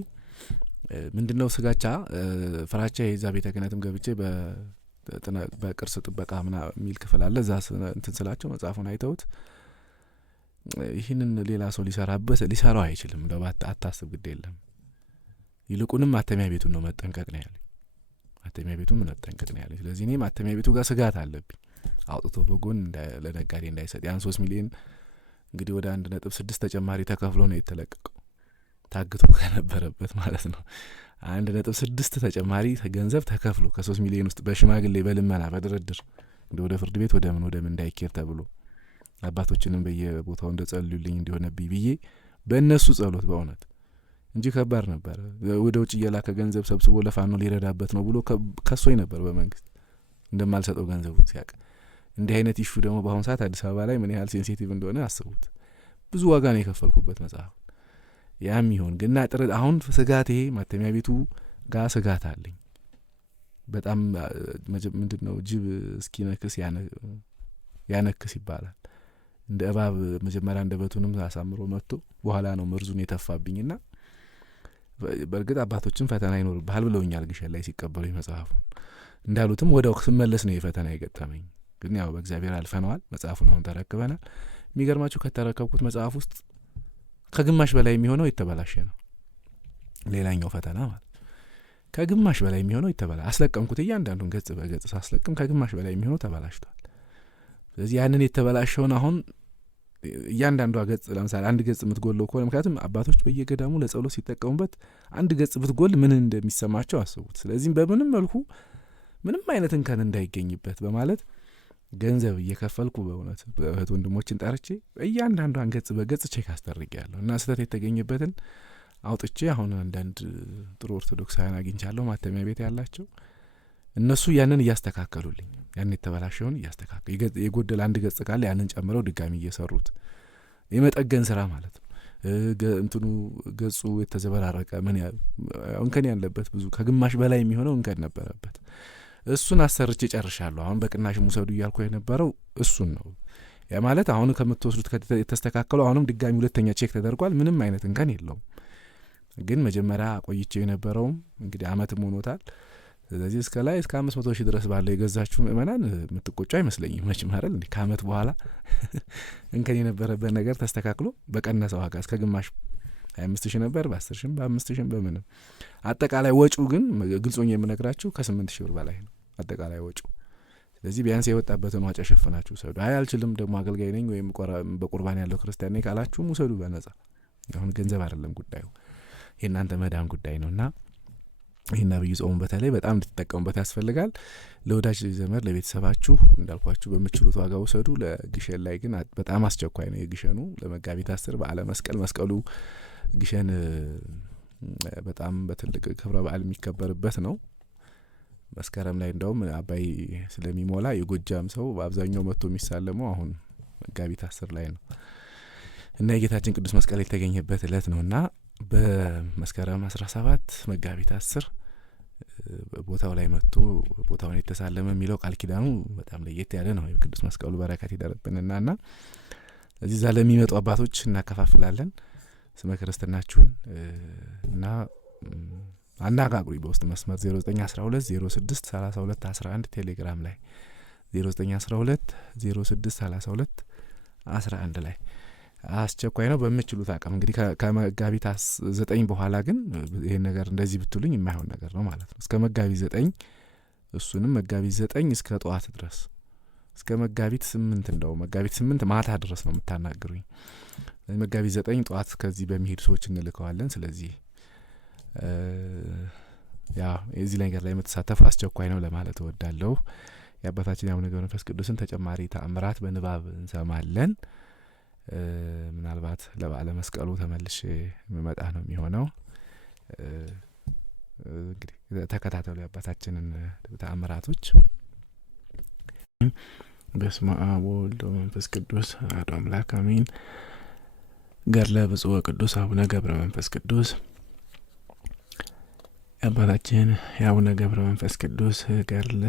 ምንድነው ስጋቻ ፍራቻ የዛ ቤተ ክህነትም ገብቼ በቅርስ ጥበቃ ምናምን የሚል ክፍል አለ። እዛ እንትን ስላቸው መጽሐፉን አይተውት ይህንን ሌላ ሰው ሊሰራው አይችልም፣ እንደው አታስብ፣ ግድ የለም ይልቁንም ማተሚያ ቤቱን ነው መጠንቀቅ ነው ያለኝ። ማተሚያ ቤቱን መጠንቀቅ ነው ያለኝ። ስለዚህ እኔ ማተሚያ ቤቱ ጋር ስጋት አለብኝ። አውጥቶ በጎን ለነጋዴ እንዳይሰጥ ያን 3 ሚሊዮን እንግዲህ ወደ 1.6 ተጨማሪ ተከፍሎ ነው የተለቀቀው፣ ታግቶ ከነበረበት ማለት ነው። 1.6 ተጨማሪ ገንዘብ ተከፍሎ ከ3 ሚሊዮን ውስጥ በሽማግሌ በልመና በድርድር ወደ ፍርድ ቤት ወደ ምን እንዳይኬር ተብሎ አባቶችንም በየቦታው እንደጸልዩልኝ እንዲሆነብኝ ብዬ በእነሱ ጸሎት በእውነት እንጂ ከባድ ነበር። ወደ ውጭ እየላከ ገንዘብ ሰብስቦ ለፋኖ ሊረዳበት ነው ብሎ ከሶኝ ነበር በመንግስት እንደማልሰጠው ገንዘቡን ሲያቅ። እንዲህ አይነት ኢሹ ደግሞ በአሁኑ ሰዓት አዲስ አበባ ላይ ምን ያህል ሴንሲቲቭ እንደሆነ አስቡት። ብዙ ዋጋ ነው የከፈልኩበት መጽሐፍ። ያም ይሁን ግን አሁን ስጋቴ ማተሚያ ቤቱ ጋር ስጋት አለኝ በጣም። ምንድነው ጅብ እስኪነክስ ያነክስ ይባላል። እንደ እባብ መጀመሪያ እንደበቱንም አሳምሮ መጥቶ በኋላ ነው መርዙን የተፋብኝና በእርግጥ አባቶችን ፈተና ይኖርብሃል ብለውኛል ግሸን ላይ ሲቀበሉኝ መጽሐፉን። እንዳሉትም ወዲያው ስመለስ ነው የፈተና የገጠመኝ። ግን ያው በእግዚአብሔር አልፈነዋል። መጽሐፉን አሁን ተረክበናል። የሚገርማችሁ ከተረከብኩት መጽሐፍ ውስጥ ከግማሽ በላይ የሚሆነው የተበላሸ ነው። ሌላኛው ፈተና ማለት ከግማሽ በላይ የሚሆነው አስለቀምኩት። እያንዳንዱን ገጽ በገጽ ሳስለቅም ከግማሽ በላይ የሚሆነው ተበላሽቷል። ስለዚህ ያንን የተበላሸውን አሁን እያንዳንዷ ገጽ ለምሳሌ አንድ ገጽ የምትጎለው ከሆነ ምክንያቱም አባቶች በየገዳሙ ለጸሎት ሲጠቀሙበት አንድ ገጽ ብትጎል ምን እንደሚሰማቸው አስቡት። ስለዚህም በምንም መልኩ ምንም አይነት እንከን እንዳይገኝበት በማለት ገንዘብ እየከፈልኩ በእውነት እህት ወንድሞችን ጠርቼ እያንዳንዷን ገጽ በገጽ ቼክ አስደርጌያለሁ እና ስህተት የተገኘበትን አውጥቼ አሁን አንዳንድ ጥሩ ኦርቶዶክሳውያን አግኝቻለሁ ማተሚያ ቤት ያላቸው እነሱ ያንን እያስተካከሉልኝ ያን የተበላሸውን እያስተካከሉ የጎደል አንድ ገጽ ካለ ያንን ጨምረው ድጋሚ እየሰሩት የመጠገን ስራ ማለት ነው። እንትኑ ገጹ የተዘበራረቀ እንከን ያለበት ብዙ ከግማሽ በላይ የሚሆነው እንከን ነበረበት። እሱን አሰርቼ ጨርሻለሁ። አሁን በቅናሽ ሙሰዱ እያልኩ የነበረው እሱን ነው። ያ ማለት አሁን ከምትወስዱት የተስተካከለው አሁንም ድጋሚ ሁለተኛ ቼክ ተደርጓል። ምንም አይነት እንከን የለውም። ግን መጀመሪያ ቆይቼው የነበረውም እንግዲህ አመትም ሆኖታል። ስለዚህ እስከ 500,000 ድረስ ባለው የገዛችሁ ምእመናን የምትቆጩ አይመስለኝም መቼም አይደል እንዴ። ከአመት በኋላ እንከን የነበረበት ነገር ተስተካክሎ በቀነሰ ዋጋ እስከ ግማሽ 25,000 ነበር፣ በ10,000 በ5,000 በምንም አጠቃላይ ወጪው ግን ግልጾኝ የምነግራችሁ ከ8,000 ብር በላይ ነው አጠቃላይ ወጪው። ስለዚህ ቢያንስ የወጣበትን ዋጫ ሸፍናችሁ ውሰዱ። አልችልም ደግሞ አገልጋይ ነኝ ወይም በቁርባን ያለው ክርስቲያን ነኝ ካላችሁም ውሰዱ በነጻ። አሁን ገንዘብ አይደለም ጉዳዩ፣ የእናንተ መዳን ጉዳይ ነውና ይህን አብይ ጾም በተለይ በጣም እንድትጠቀሙበት ያስፈልጋል። ለወዳጅ ዘመድ ለቤተሰባችሁ እንዳልኳችሁ በምትችሉት ዋጋ ውሰዱ። ለግሸን ላይ ግን በጣም አስቸኳይ ነው። የግሸኑ ለመጋቢት 10 በዓለ መስቀሉ ግሸን በጣም በትልቅ ክብረ በዓል የሚከበርበት ነው። መስከረም ላይ እንደውም አባይ ስለሚሞላ የጎጃም ሰው በአብዛኛው መጥቶ የሚሳለመው አሁን መጋቢት 10 ላይ ነው እና የጌታችን ቅዱስ መስቀል የተገኘበት እለት ነውና በመስከረም 17 መጋቢት 10 ቦታው ላይ መጥቶ ቦታውን የተሳለመ የሚለው ቃል ኪዳኑ በጣም ለየት ያለ ነው። የቅዱስ መስቀሉ በረከት ይደርብንና እዚህ ዛ ለሚመጡ አባቶች እናከፋፍላለን። ስመ ክርስትናችሁን እና አናጋግሩኝ በውስጥ መስመር 0912 06 32 11 ቴሌግራም ላይ 0912 06 32 11 ላይ አስቸኳይ ነው። በምችሉት አቅም እንግዲህ ከመጋቢት 9 በኋላ ግን ይሄን ነገር እንደዚህ ብትሉኝ የማይሆን ነገር ነው ማለት ነው። እስከ መጋቢት 9 እሱንም መጋቢት 9 እስከ ጠዋት ድረስ እስከ መጋቢት 8 እንደው መጋቢት 8 ማታ ድረስ ነው የምታናግሩኝ። መጋቢት 9 ጠዋት ከዚህ በሚሄዱ ሰዎች እንልከዋለን። ስለዚህ ያ የዚህ ነገር ላይ መተሳተፍ አስቸኳይ ነው ለማለት እወዳለሁ። የአባታችን አቡነ ገብረ መንፈስ ቅዱስን ተጨማሪ ተአምራት በንባብ እንሰማለን። ምናልባት ለበዓለ መስቀሉ ተመልሼ የምመጣ ነው የሚሆነው። እንግዲህ ተከታተሉ የአባታችንን ተአምራቶች። በስመ አብ ወወልድ ወመንፈስ ቅዱስ አሐዱ አምላክ አሜን። ገድለ ብፁዕ ወቅዱስ አቡነ ገብረ መንፈስ ቅዱስ። የአባታችን የአቡነ ገብረ መንፈስ ቅዱስ ገድል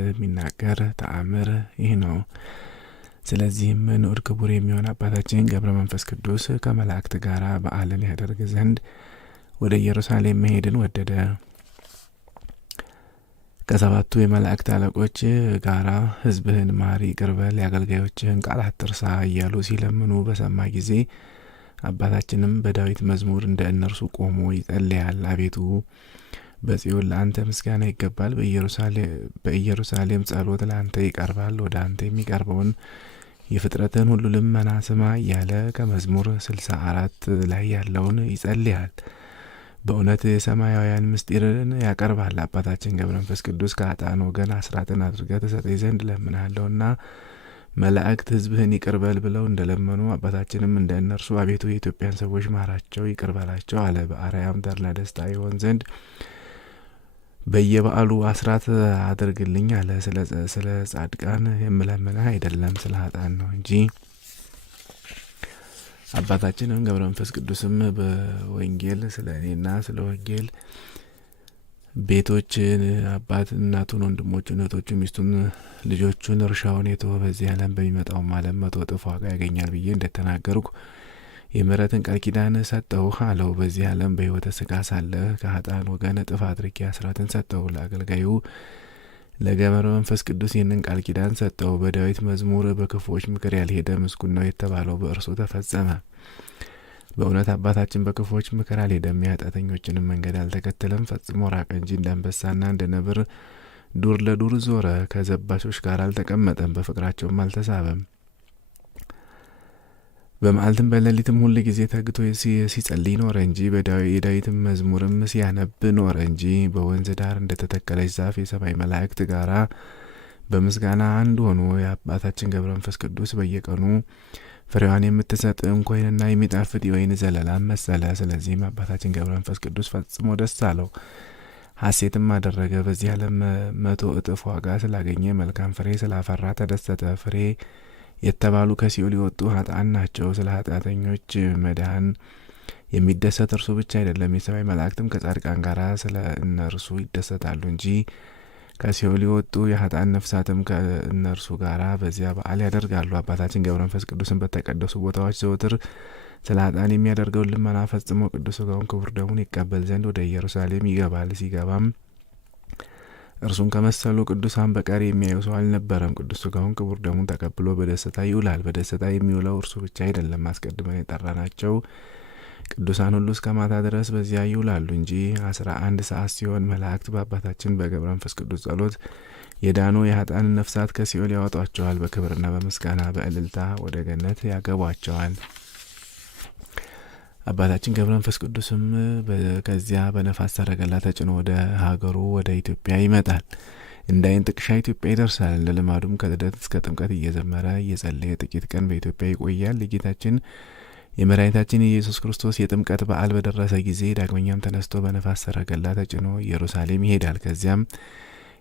የሚናገር ተአምር ይህ ነው። ስለዚህም ንዑድ ክቡር የሚሆን አባታችን ገብረ መንፈስ ቅዱስ ከመላእክት ጋር በዓልን ያደርግ ዘንድ ወደ ኢየሩሳሌም መሄድን ወደደ። ከሰባቱ የመላእክት አለቆች ጋራ ሕዝብህን ማር፣ ይቅር በል፣ የአገልጋዮችህን ቃል አትርሳ እያሉ ሲለምኑ በሰማ ጊዜ አባታችንም በዳዊት መዝሙር እንደ እነርሱ ቆሞ ይጸልያል። አቤቱ በጽዮን ለአንተ ምስጋና ይገባል፣ በኢየሩሳሌም ጸሎት ለአንተ ይቀርባል። ወደ አንተ የሚቀርበውን የፍጥረትን ሁሉ ልመና ስማ እያለ ከመዝሙር 64 ላይ ያለውን ይጸልያል። በእውነት የሰማያውያን ምስጢርን ያቀርባል። አባታችን ገብረ መንፈስ ቅዱስ ከኃጥአን ወገን አስራትን አድርገህ ትሰጠኝ ዘንድ እለምንሃለሁና መላእክት ሕዝብህን ይቅር በል ብለው እንደለመኑ አባታችንም እንደ እነርሱ አቤቱ የኢትዮጵያን ሰዎች ማራቸው፣ ይቅር በላቸው አለ። በአርያም ተድላ ደስታ ይሆን ዘንድ በየበዓሉ አስራት አድርግልኝ አለ። ስለ ጻድቃን የምለምንህ አይደለም ስለ ኃጥአን ነው እንጂ። አባታችንም ገብረ መንፈስ ቅዱስም በወንጌል ስለ እኔና ስለ ወንጌል ቤቶችን፣ አባት እናቱን፣ ወንድሞቹን፣ እህቶቹን፣ ሚስቱን፣ ልጆቹን፣ እርሻውን የተወ በዚህ ዓለም በሚመጣውም ዓለም 100 እጥፍ ዋጋ ያገኛል ብዬ እንደተናገርኩ የምሕረትን ቃል ኪዳን ሰጠውህ አለው። በዚህ ዓለም በሕይወተ ሥጋ ሳለህ ከኃጥአን ወገን እጥፍ አድርጌ አስራትን ሰጠው። ለአገልጋዩ ለገብረ መንፈስ ቅዱስ ይህንን ቃል ኪዳን ሰጠው። በዳዊት መዝሙር በክፉዎች ምክር ያልሄደ ምስጉን ነው የተባለው በእርሱ ተፈጸመ። በእውነት አባታችን በክፉዎች ምክር አልሄደም፣ የኃጢአተኞችንም መንገድ አልተከተለም። ፈጽሞ ራቀ እንጂ እንደ አንበሳና እንደ ነብር ዱር ለዱር ዞረ። ከዘባቾች ጋር አልተቀመጠም፣ በፍቅራቸውም አልተሳበም። በመዓልትም በሌሊትም ሁል ጊዜ ተግቶ ሲጸልይ ኖረ እንጂ የዳዊትም መዝሙርም ሲያነብ ኖረ እንጂ። በወንዝ ዳር እንደተተከለች ዛፍ የሰማይ መላእክት ጋራ በምስጋና አንድ ሆኑ። የአባታችን ገብረ መንፈስ ቅዱስ በየቀኑ ፍሬዋን የምትሰጥ እንኮይንና የሚጣፍጥ የወይን ዘለላም መሰለ። ስለዚህም አባታችን ገብረ መንፈስ ቅዱስ ፈጽሞ ደስ አለው፣ ሐሴትም አደረገ። በዚህ ዓለም 100 እጥፍ ዋጋ ስላገኘ መልካም ፍሬ ስላፈራ ተደሰተ። ፍሬ የተባሉ ከሲኦል የወጡ ኃጥአን ናቸው። ስለ ኃጢአተኞች መዳን የሚደሰት እርሱ ብቻ አይደለም፣ የሰማይ መላእክትም ከጻድቃን ጋር ስለ እነርሱ ይደሰታሉ እንጂ። ከሲኦል የወጡ የኃጥአን ነፍሳትም ከእነርሱ ጋር በዚያ በዓል ያደርጋሉ። አባታችን ገብረ መንፈስ ቅዱስን በተቀደሱ ቦታዎች ዘወትር ስለ ኃጥአን የሚያደርገውን ልመና ፈጽሞ ቅዱስ ሥጋውን ክቡር ደሙን ይቀበል ዘንድ ወደ ኢየሩሳሌም ይገባል። ሲገባም እርሱን ከመሰሉ ቅዱሳን በቀር የሚያዩ ሰው አልነበረም። ቅዱስ ሥጋውን ክቡር ደሙን ተቀብሎ በደስታ ይውላል። በደስታ የሚውለው እርሱ ብቻ አይደለም፣ አስቀድመን የጠራናቸው ቅዱሳን ሁሉ እስከ ማታ ድረስ በዚያ ይውላሉ እንጂ። 11 ሰዓት ሲሆን መላእክት በአባታችን በገብረ መንፈስ ቅዱስ ጸሎት የዳኑ የኃጥአንን ነፍሳት ከሲኦል ያወጧቸዋል። በክብርና በምስጋና በእልልታ ወደ ገነት ያገቧቸዋል። አባታችን ገብረ መንፈስ ቅዱስም ከዚያ በነፋስ ሰረገላ ተጭኖ ወደ ሀገሩ ወደ ኢትዮጵያ ይመጣል። እንደ ዓይን ጥቅሻ ኢትዮጵያ ይደርሳል። እንደ ልማዱም ከልደት እስከ ጥምቀት እየዘመረ እየጸለየ ጥቂት ቀን በኢትዮጵያ ይቆያል። የጌታችን የመድኃኒታችን የኢየሱስ ክርስቶስ የጥምቀት በዓል በደረሰ ጊዜ ዳግመኛም ተነስቶ በነፋስ ሰረገላ ተጭኖ ኢየሩሳሌም ይሄዳል። ከዚያም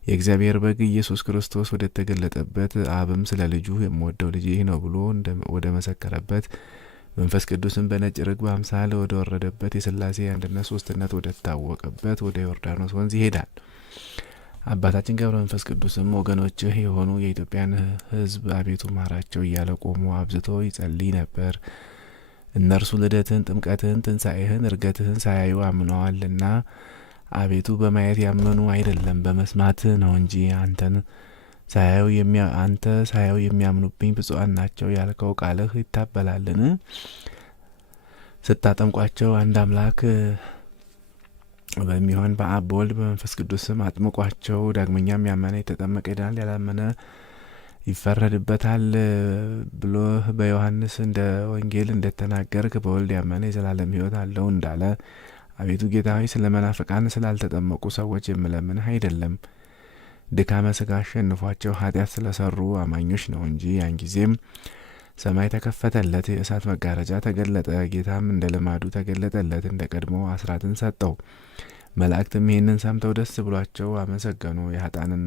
የእግዚአብሔር በግ ኢየሱስ ክርስቶስ ወደ ተገለጠበት፣ አብም ስለ ልጁ የምወደው ልጅ ይህ ነው ብሎ ወደ መሰከረበት፣ መንፈስ ቅዱስን በነጭ ርግብ አምሳል ወደ ወረደበት፣ የሥላሴ አንድነት ሶስትነት ወደ ታወቀበት ወደ ዮርዳኖስ ወንዝ ይሄዳል። አባታችን ገብረ መንፈስ ቅዱስም ወገኖችህ የሆኑ የኢትዮጵያን ሕዝብ አቤቱ ማራቸው እያለ ቆሞ አብዝቶ ይጸልይ ነበር። እነርሱ ልደትን፣ ጥምቀትን፣ ትንሣኤህን፣ እርገትህን ሳያዩ አምነዋልና አቤቱ በማየት ያመኑ አይደለም በመስማት ነው እንጂ። አንተ ሳያዩ የሚያምኑብኝ ብፁዓን ናቸው ያልከው ቃልህ ይታበላልን? ስታጠምቋቸው አንድ አምላክ በሚሆን በአብ በወልድ በመንፈስ ቅዱስ ስም አጥምቋቸው። ዳግመኛም ያመነ የተጠመቀ ይድናል፣ ያላመነ ይፈረድበታል ብሎ በዮሐንስ እንደ ወንጌል እንደተናገርክ በወልድ ያመነ የዘላለም ሕይወት አለው እንዳለ አቤቱ ጌታ ሆይ ስለ መናፍቃን ስላልተጠመቁ ሰዎች የምለምንህ አይደለም፣ ድካመ ሥጋ አሸንፏቸው ኃጢአት ስለሰሩ አማኞች ነው እንጂ። ያን ጊዜም ሰማይ ተከፈተለት፣ የእሳት መጋረጃ ተገለጠ። ጌታም እንደ ልማዱ ተገለጠለት፣ እንደ ቀድሞ አስራትን ሰጠው። መላእክትም ይህንን ሰምተው ደስ ብሏቸው አመሰገኑ። የኃጥአንን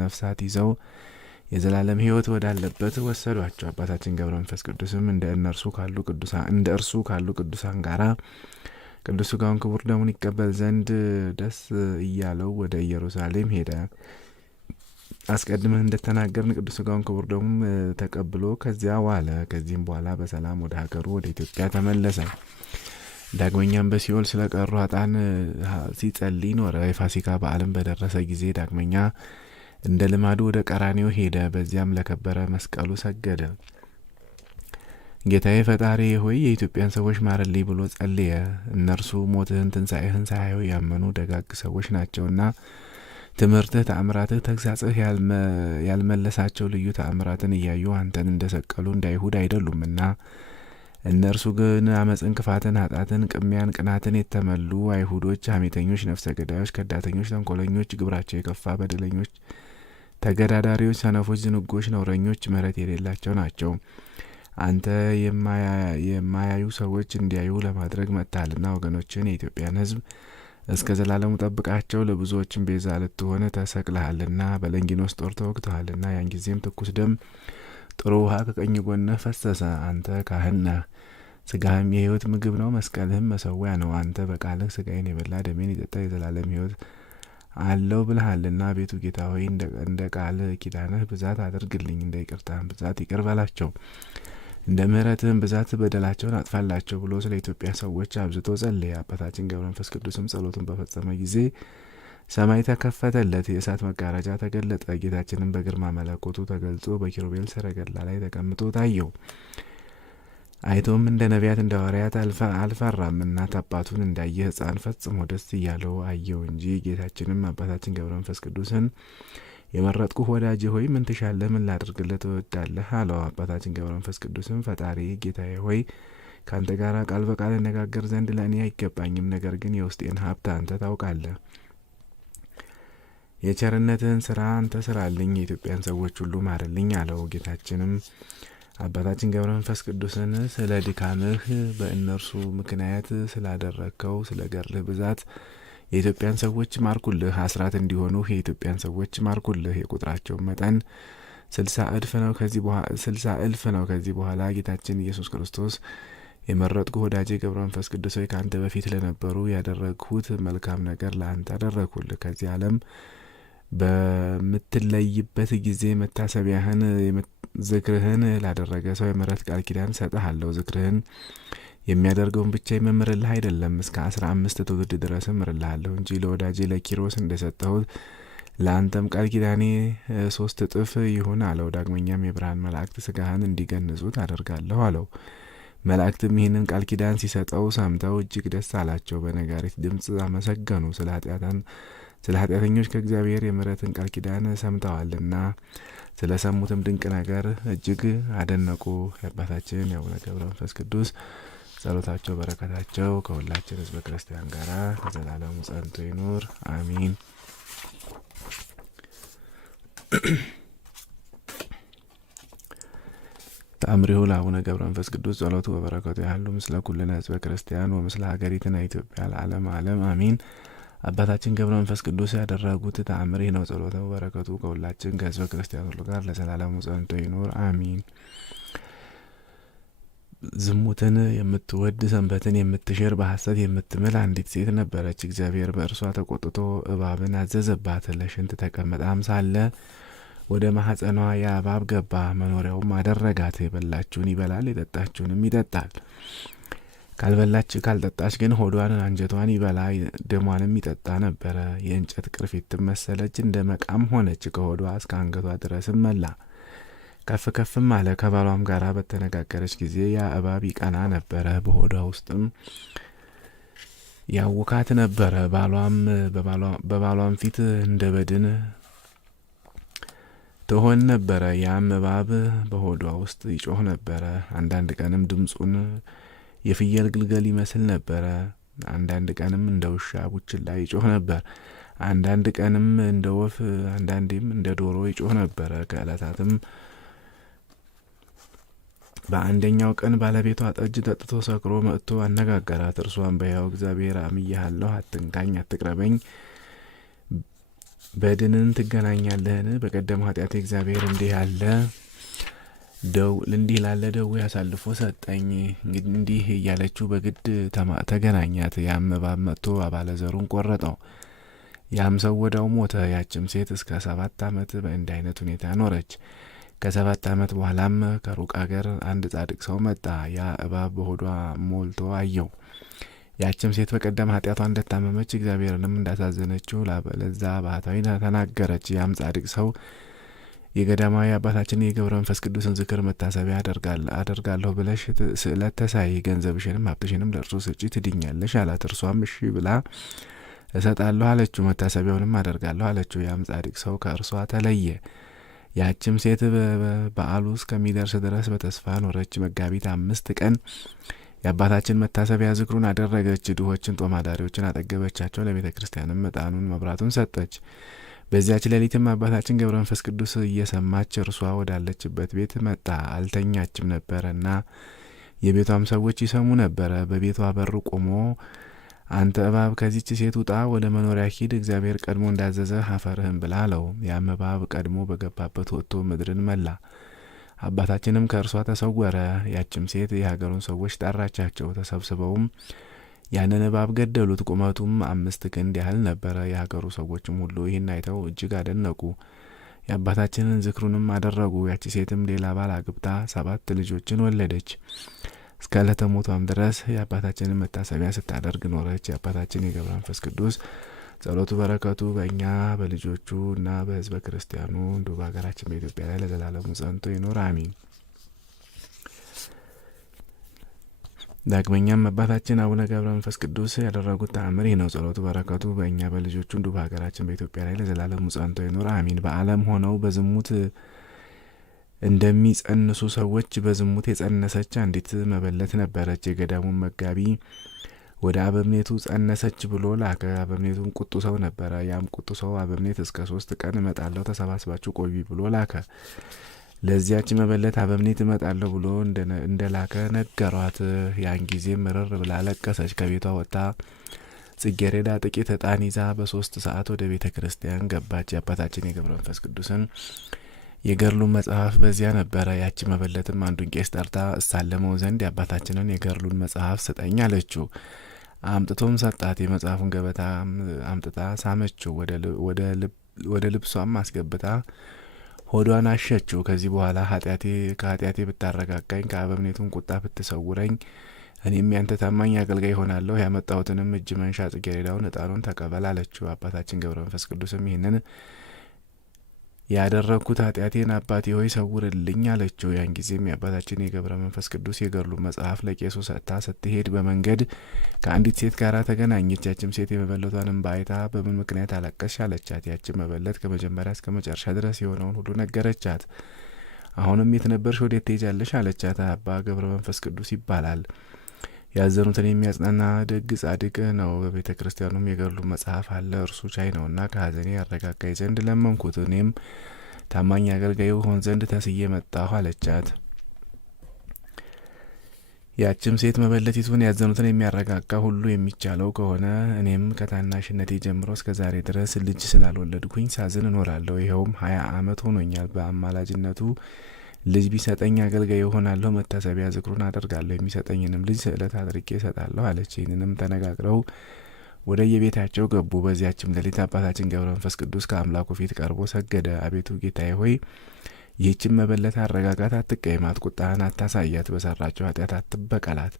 ነፍሳት ይዘው የዘላለም ሕይወት ወዳለበት ወሰዷቸው። አባታችን ገብረ መንፈስ ቅዱስም እንደ እርሱ ካሉ ቅዱሳን ጋራ ቅዱስ ሥጋውን ክቡር ደሙን ይቀበል ዘንድ ደስ እያለው ወደ ኢየሩሳሌም ሄደ። አስቀድመን እንደተናገርን ቅዱስ ሥጋውን ክቡር ደሙን ተቀብሎ ከዚያ ዋለ። ከዚህም በኋላ በሰላም ወደ ሀገሩ ወደ ኢትዮጵያ ተመለሰ። ዳግመኛም በሲኦል ስለቀሩ ኃጥአን ሲጸልይ ኖረ። የፋሲካ በዓልም በደረሰ ጊዜ ዳግመኛ እንደ ልማዱ ወደ ቀራንዮ ሄደ። በዚያም ለከበረ መስቀሉ ሰገደ። ጌታዬ ፈጣሪ ሆይ የኢትዮጵያን ሰዎች ማርልኝ ብሎ ጸልየ። እነርሱ ሞትህን ትንሣኤህን ሳያዩ ያመኑ ደጋግ ሰዎች ናቸውና ትምህርትህ፣ ተአምራትህ፣ ተግሳጽህ ያልመለሳቸው ልዩ ተአምራትን እያዩ አንተን እንደሰቀሉ እንደ አይሁድ አይደሉምና። እነርሱ ግን አመፅን፣ ክፋትን፣ ኃጢአትን፣ ቅሚያን፣ ቅናትን የተመሉ አይሁዶች፣ ሐሜተኞች፣ ነፍሰ ገዳዮች፣ ከዳተኞች፣ ተንኮለኞች፣ ግብራቸው የከፋ በደለኞች፣ ተገዳዳሪዎች፣ ሰነፎች፣ ዝንጎች፣ ነውረኞች፣ ምሕረት የሌላቸው ናቸው። አንተ የማያዩ ሰዎች እንዲያዩ ለማድረግ መጥተሃልና ወገኖችን የኢትዮጵያን ሕዝብ እስከ ዘላለሙ ጠብቃቸው። ለብዙዎችም ቤዛ ልትሆን ተሰቅለሃልና በለንጊኖስ ጦር ተወግተሃልና። ያን ጊዜም ትኩስ ደም ጥሩ ውሃ ከቀኝ ጎንህ ፈሰሰ። አንተ ካህን ነህ፣ ስጋህም የሕይወት ምግብ ነው፣ መስቀልህም መሰዊያ ነው። አንተ በቃልህ ስጋዬን የበላ ደሜን የጠጣ የዘላለም ሕይወት አለው ብልሃልና። ቤቱ ጌታ ሆይ እንደ ቃል ኪዳንህ ብዛት አድርግልኝ፣ እንደ ይቅርታህም ብዛት ይቅር በላቸው፣ እንደ ምሕረትህም ብዛት በደላቸውን አጥፋላቸው ብሎ ስለ ኢትዮጵያ ሰዎች አብዝቶ ጸለየ። አባታችን ገብረ መንፈስ ቅዱስም ጸሎቱን በፈጸመ ጊዜ ሰማይ ተከፈተለት፣ የእሳት መጋረጃ ተገለጠ። ጌታችንም በግርማ መለኮቱ ተገልጾ በኪሩቤል ሰረገላ ላይ ተቀምጦ ታየው። አይቶም እንደ ነቢያት እንደ ሐዋርያት አልፈራም። እናት አባቱን እንዳየ ሕፃን ፈጽሞ ደስ እያለው አየው እንጂ። ጌታችንም አባታችን ገብረ መንፈስ ቅዱስን የመረጥኩህ ወዳጄ ሆይ ምን ትሻለህ? ምን ላድርግልህ ትወዳለህ? አለው። አባታችን ገብረ መንፈስ ቅዱስም ፈጣሪ ጌታዬ ሆይ ከአንተ ጋር ቃል በቃል እነጋገር ዘንድ ለእኔ አይገባኝም። ነገር ግን የውስጤን ሀብት አንተ ታውቃለህ። የቸርነትህን ስራ አንተ ስራልኝ፣ የኢትዮጵያን ሰዎች ሁሉ ማርልኝ አለው። ጌታችንም አባታችን ገብረ መንፈስ ቅዱስን ስለ ድካምህ በእነርሱ ምክንያት ስላደረግከው ስለ ገርልህ ብዛት የኢትዮጵያን ሰዎች ማርኩልህ፣ አስራት እንዲሆኑህ የኢትዮጵያን ሰዎች ማርኩልህ። የቁጥራቸውን መጠን 60 እልፍ ነው። ከዚህ በኋላ ጌታችን ኢየሱስ ክርስቶስ የመረጥኩ ወዳጄ ገብረ መንፈስ ቅዱስ ሆይ ከአንተ በፊት ለነበሩ ያደረግሁት መልካም ነገር ለአንተ አደረግሁልህ። ከዚህ ዓለም በምትለይበት ጊዜ መታሰቢያህን ዝክርህን ላደረገ ሰው የምሕረት ቃል ኪዳን ሰጥሃለሁ። ዝክርህን የሚያደርገውን ብቻ የምምርልህ አይደለም፣ እስከ 15 ትውልድ ድረስ እምርልሃለሁ እንጂ ለወዳጄ ለኪሮስ እንደሰጠሁት ለአንተም ቃል ኪዳኔ 3 እጥፍ ይሁን አለው። ዳግመኛም የብርሃን መላእክት ስጋህን እንዲገንዙት አደርጋለሁ አለው። መላእክትም ይህንን ቃል ኪዳን ሲሰጠው ሰምተው እጅግ ደስ አላቸው፣ በነጋሪት ድምፅ አመሰገኑ። ስለ ኃጢአተኞች ከእግዚአብሔር የምሕረትን ቃል ኪዳን ሰምተዋልና ስለ ሰሙትም ድንቅ ነገር እጅግ አደነቁ። የአባታችን የአቡነ ገብረ መንፈስ ቅዱስ ጸሎታቸው በረከታቸው ከሁላችን ሕዝበ ክርስቲያን ጋር ለዘላለሙ ጸንቶ ይኑር አሚን። ተአምሪሁ ለአቡነ ገብረ መንፈስ ቅዱስ ጸሎቱ በበረከቱ ያህሉ ምስለ ኩልነ ሕዝበ ክርስቲያን ወምስለ ሀገሪትነ ኢትዮጵያ ለዓለም ዓለም አሚን። አባታችን ገብረ መንፈስ ቅዱስ ያደረጉት ተአምር ነው። ጸሎቱ በረከቱ ከሁላችን ከሕዝበ ክርስቲያን ሁሉ ጋር ለዘላለሙ ጸንቶ ይኑር አሚን። ዝሙትን የምትወድ ሰንበትን የምትሽር በሐሰት የምትምል አንዲት ሴት ነበረች። እግዚአብሔር በእርሷ ተቆጥቶ እባብን አዘዘባት። ለሽንት ተቀምጣም ሳለ ወደ ማኅፀኗ የእባብ ገባ፣ መኖሪያውም አደረጋት። የበላችውን ይበላል፣ የጠጣችውንም ይጠጣል። ካልበላች ካልጠጣች ግን ሆዷን አንጀቷን ይበላ ደሟንም ይጠጣ ነበረ። የእንጨት ቅርፊትም መሰለች፣ እንደ መቃም ሆነች። ከሆዷ እስከ አንገቷ ድረስም መላ። ከፍ ከፍም አለ። ከባሏም ጋር በተነጋገረች ጊዜ ያ እባብ ይቀና ነበረ፣ በሆዷ ውስጥም ያውካት ነበረ። በባሏም ፊት እንደ በድን ትሆን ነበረ። ያም እባብ በሆዷ ውስጥ ይጮህ ነበረ። አንዳንድ ቀንም ድምፁን የፍየል ግልገል ይመስል ነበረ። አንዳንድ ቀንም እንደ ውሻ ቡችላ ይጮህ ነበር። አንዳንድ ቀንም እንደ ወፍ፣ አንዳንዴም እንደ ዶሮ ይጮህ ነበረ። ከዕለታትም በአንደኛው ቀን ባለቤቷ ጠጅ ጠጥቶ ሰክሮ መጥቶ አነጋገራት። እርሷን በሕያው እግዚአብሔር አምዬሃለሁ፣ አትንካኝ፣ አትቅረበኝ፣ በድንን ትገናኛለህን? በቀደም ኃጢአት እግዚአብሔር እንዲህ ላለ ደዌ አሳልፎ ሰጠኝ። እንዲህ እያለችው በግድ ተገናኛት። ያም እባብ መጥቶ አባለ ዘሩን ቆረጠው። ያም ሰው ወዲያው ሞተ። ያችም ሴት እስከ 7 ዓመት በእንዲህ አይነት ሁኔታ ኖረች። ከ7 ዓመት በኋላም ከሩቅ አገር አንድ ጻድቅ ሰው መጣ። ያ እባብ በሆዷ ሞልቶ አየው። ያችም ሴት በቀደም ኃጢአቷ እንደታመመች እግዚአብሔርንም እንዳሳዘነችው ለዛ ባህታዊ ተናገረች። ያም ጻድቅ ሰው የገዳማዊ አባታችን የገብረ መንፈስ ቅዱስን ዝክር መታሰቢያ አደርጋለሁ ብለሽ ስዕለት ተሳይ፣ ገንዘብሽንም ሀብትሽንም ለእርሱ ስጪ ትድኛለሽ አላት። እርሷም እሺ ብላ እሰጣለሁ አለችው። መታሰቢያውንም አደርጋለሁ አለችው። ያም ጻድቅ ሰው ከእርሷ ተለየ። ያችም ሴት በዓሉ እስከሚደርስ ድረስ በተስፋ ኖረች። መጋቢት 5 ቀን የአባታችን መታሰቢያ ዝክሩን አደረገች። ድሆችን ጦም አዳሪዎችን አጠገበቻቸው። ለቤተ ክርስቲያንም ዕጣኑን መብራቱን ሰጠች። በዚያች ሌሊትም አባታችን ገብረ መንፈስ ቅዱስ እየሰማች እርሷ ወዳለችበት ቤት መጣ። አልተኛችም ነበረና የቤቷም ሰዎች ይሰሙ ነበረ። በቤቷ በር ቆሞ አንተ እባብ ከዚች ሴት ውጣ፣ ወደ መኖሪያ ሂድ፣ እግዚአብሔር ቀድሞ እንዳዘዘ አፈርህን ብላ አለው። ያም እባብ ቀድሞ በገባበት ወጥቶ ምድርን መላ። አባታችንም ከእርሷ ተሰወረ። ያችም ሴት የሀገሩን ሰዎች ጠራቻቸው። ተሰብስበውም ያንን እባብ ገደሉት። ቁመቱም 5 ክንድ ያህል ነበረ። የሀገሩ ሰዎችም ሁሉ ይህን አይተው እጅግ አደነቁ። የአባታችንን ዝክሩንም አደረጉ። ያቺ ሴትም ሌላ ባል አግብታ 7 ልጆችን ወለደች። እስከ ዕለተ ሞቷም ድረስ የአባታችንን መታሰቢያ ስታደርግ ኖረች። የአባታችን የገብረ መንፈስ ቅዱስ ጸሎቱ በረከቱ በእኛ በልጆቹ እና በሕዝበ ክርስቲያኑ እንዲሁ በሀገራችን በኢትዮጵያ ላይ ለዘላለሙ ጸንቶ ይኖር አሚን። ዳግመኛም አባታችን አቡነ ገብረ መንፈስ ቅዱስ ያደረጉት ተአምር ይህ ነው። ጸሎቱ በረከቱ በእኛ በልጆቹ እንዲሁ በሀገራችን በኢትዮጵያ ላይ ለዘላለሙ ጸንቶ ይኖር አሚን። በዓለም ሆነው በዝሙት እንደሚጸንሱ ሰዎች በዝሙት የጸነሰች አንዲት መበለት ነበረች። የገዳሙን መጋቢ ወደ አበምኔቱ ጸነሰች ብሎ ላከ። አበምኔቱም ቁጡ ሰው ነበረ። ያም ቁጡ ሰው አበምኔት እስከ 3 ቀን እመጣለሁ ተሰባስባችሁ ቆዩ ብሎ ላከ። ለዚያች መበለት አበምኔት እመጣለሁ ብሎ እንደላከ ነገሯት። ያን ጊዜ ምርር ብላ ለቀሰች። ከቤቷ ወጥታ ጽጌረዳ ጥቂት ዕጣን ይዛ በ3 ሰዓት ወደ ቤተ ክርስቲያን ገባች። የአባታችን የገብረ መንፈስ ቅዱስን የገድሉን መጽሐፍ በዚያ ነበረ። ያቺ መበለትም አንዱን ቄስ ጠርታ እሳለመው ዘንድ የአባታችንን የገድሉን መጽሐፍ ስጠኝ አለችው። አምጥቶም ሰጣት። የመጽሐፉን ገበታ አምጥታ ሳመችው። ወደ ልብሷም አስገብታ ሆዷን አሸችው። ከዚህ በኋላ ከኃጢአቴ ብታረጋጋኝ፣ ከአበምኔቱን ቁጣ ብትሰውረኝ፣ እኔም ያንተ ታማኝ አገልጋይ ሆናለሁ። ያመጣሁትንም እጅ መንሻ ጽጌረዳውን ዕጣኑን ተቀበል አለችው። አባታችን ገብረ መንፈስ ቅዱስም ይህንን ያደረግኩት ኃጢአቴን አባቴ ሆይ ሰውርልኝ አለችው። ያን ጊዜም የአባታችን የገብረ መንፈስ ቅዱስ የገድሉን መጽሐፍ ለቄሱ ሰጥታ ስትሄድ በመንገድ ከአንዲት ሴት ጋር ተገናኘች። ያችም ሴት የመበለቷን እንባ አይታ በምን ምክንያት አለቀስሽ አለቻት። ያችም መበለት ከመጀመሪያ እስከ መጨረሻ ድረስ የሆነውን ሁሉ ነገረቻት። አሁንም የት ነበርሽ? ወዴት ትሄጃለሽ? አለቻት። አባ ገብረ መንፈስ ቅዱስ ይባላል። ያዘኑትን የሚያጽናና ደግ ጻድቅ ነው። በቤተ ክርስቲያኑም የገድሉ መጽሐፍ አለ። እርሱ ቻይ ነውና ከሐዘኔ ያረጋጋኝ ዘንድ ለመንኩት። እኔም ታማኝ አገልጋዩ ሆን ዘንድ ተስዬ መጣሁ አለቻት። ያችም ሴት መበለቲቱን ያዘኑትን የሚያረጋጋ ሁሉ የሚቻለው ከሆነ እኔም ከታናሽነቴ ጀምሮ እስከ ዛሬ ድረስ ልጅ ስላልወለድኩኝ ሳዝን እኖራለሁ። ይኸውም 20 ዓመት ሆኖኛል። በአማላጅነቱ ልጅ ቢሰጠኝ አገልጋይ እሆናለሁ። መታሰቢያ ዝክሩን አደርጋለሁ። የሚሰጠኝንም ልጅ ስዕለት አድርጌ እሰጣለሁ አለች። ይህንንም ተነጋግረው ወደ የቤታቸው ገቡ። በዚያችም ሌሊት አባታችን ገብረ መንፈስ ቅዱስ ከአምላኩ ፊት ቀርቦ ሰገደ። አቤቱ ጌታዬ ሆይ ይህችን መበለት አረጋጋት፣ አትቀይማት፣ ቁጣህን አታሳያት፣ በሰራቸው ኃጢአት አትበቀላት።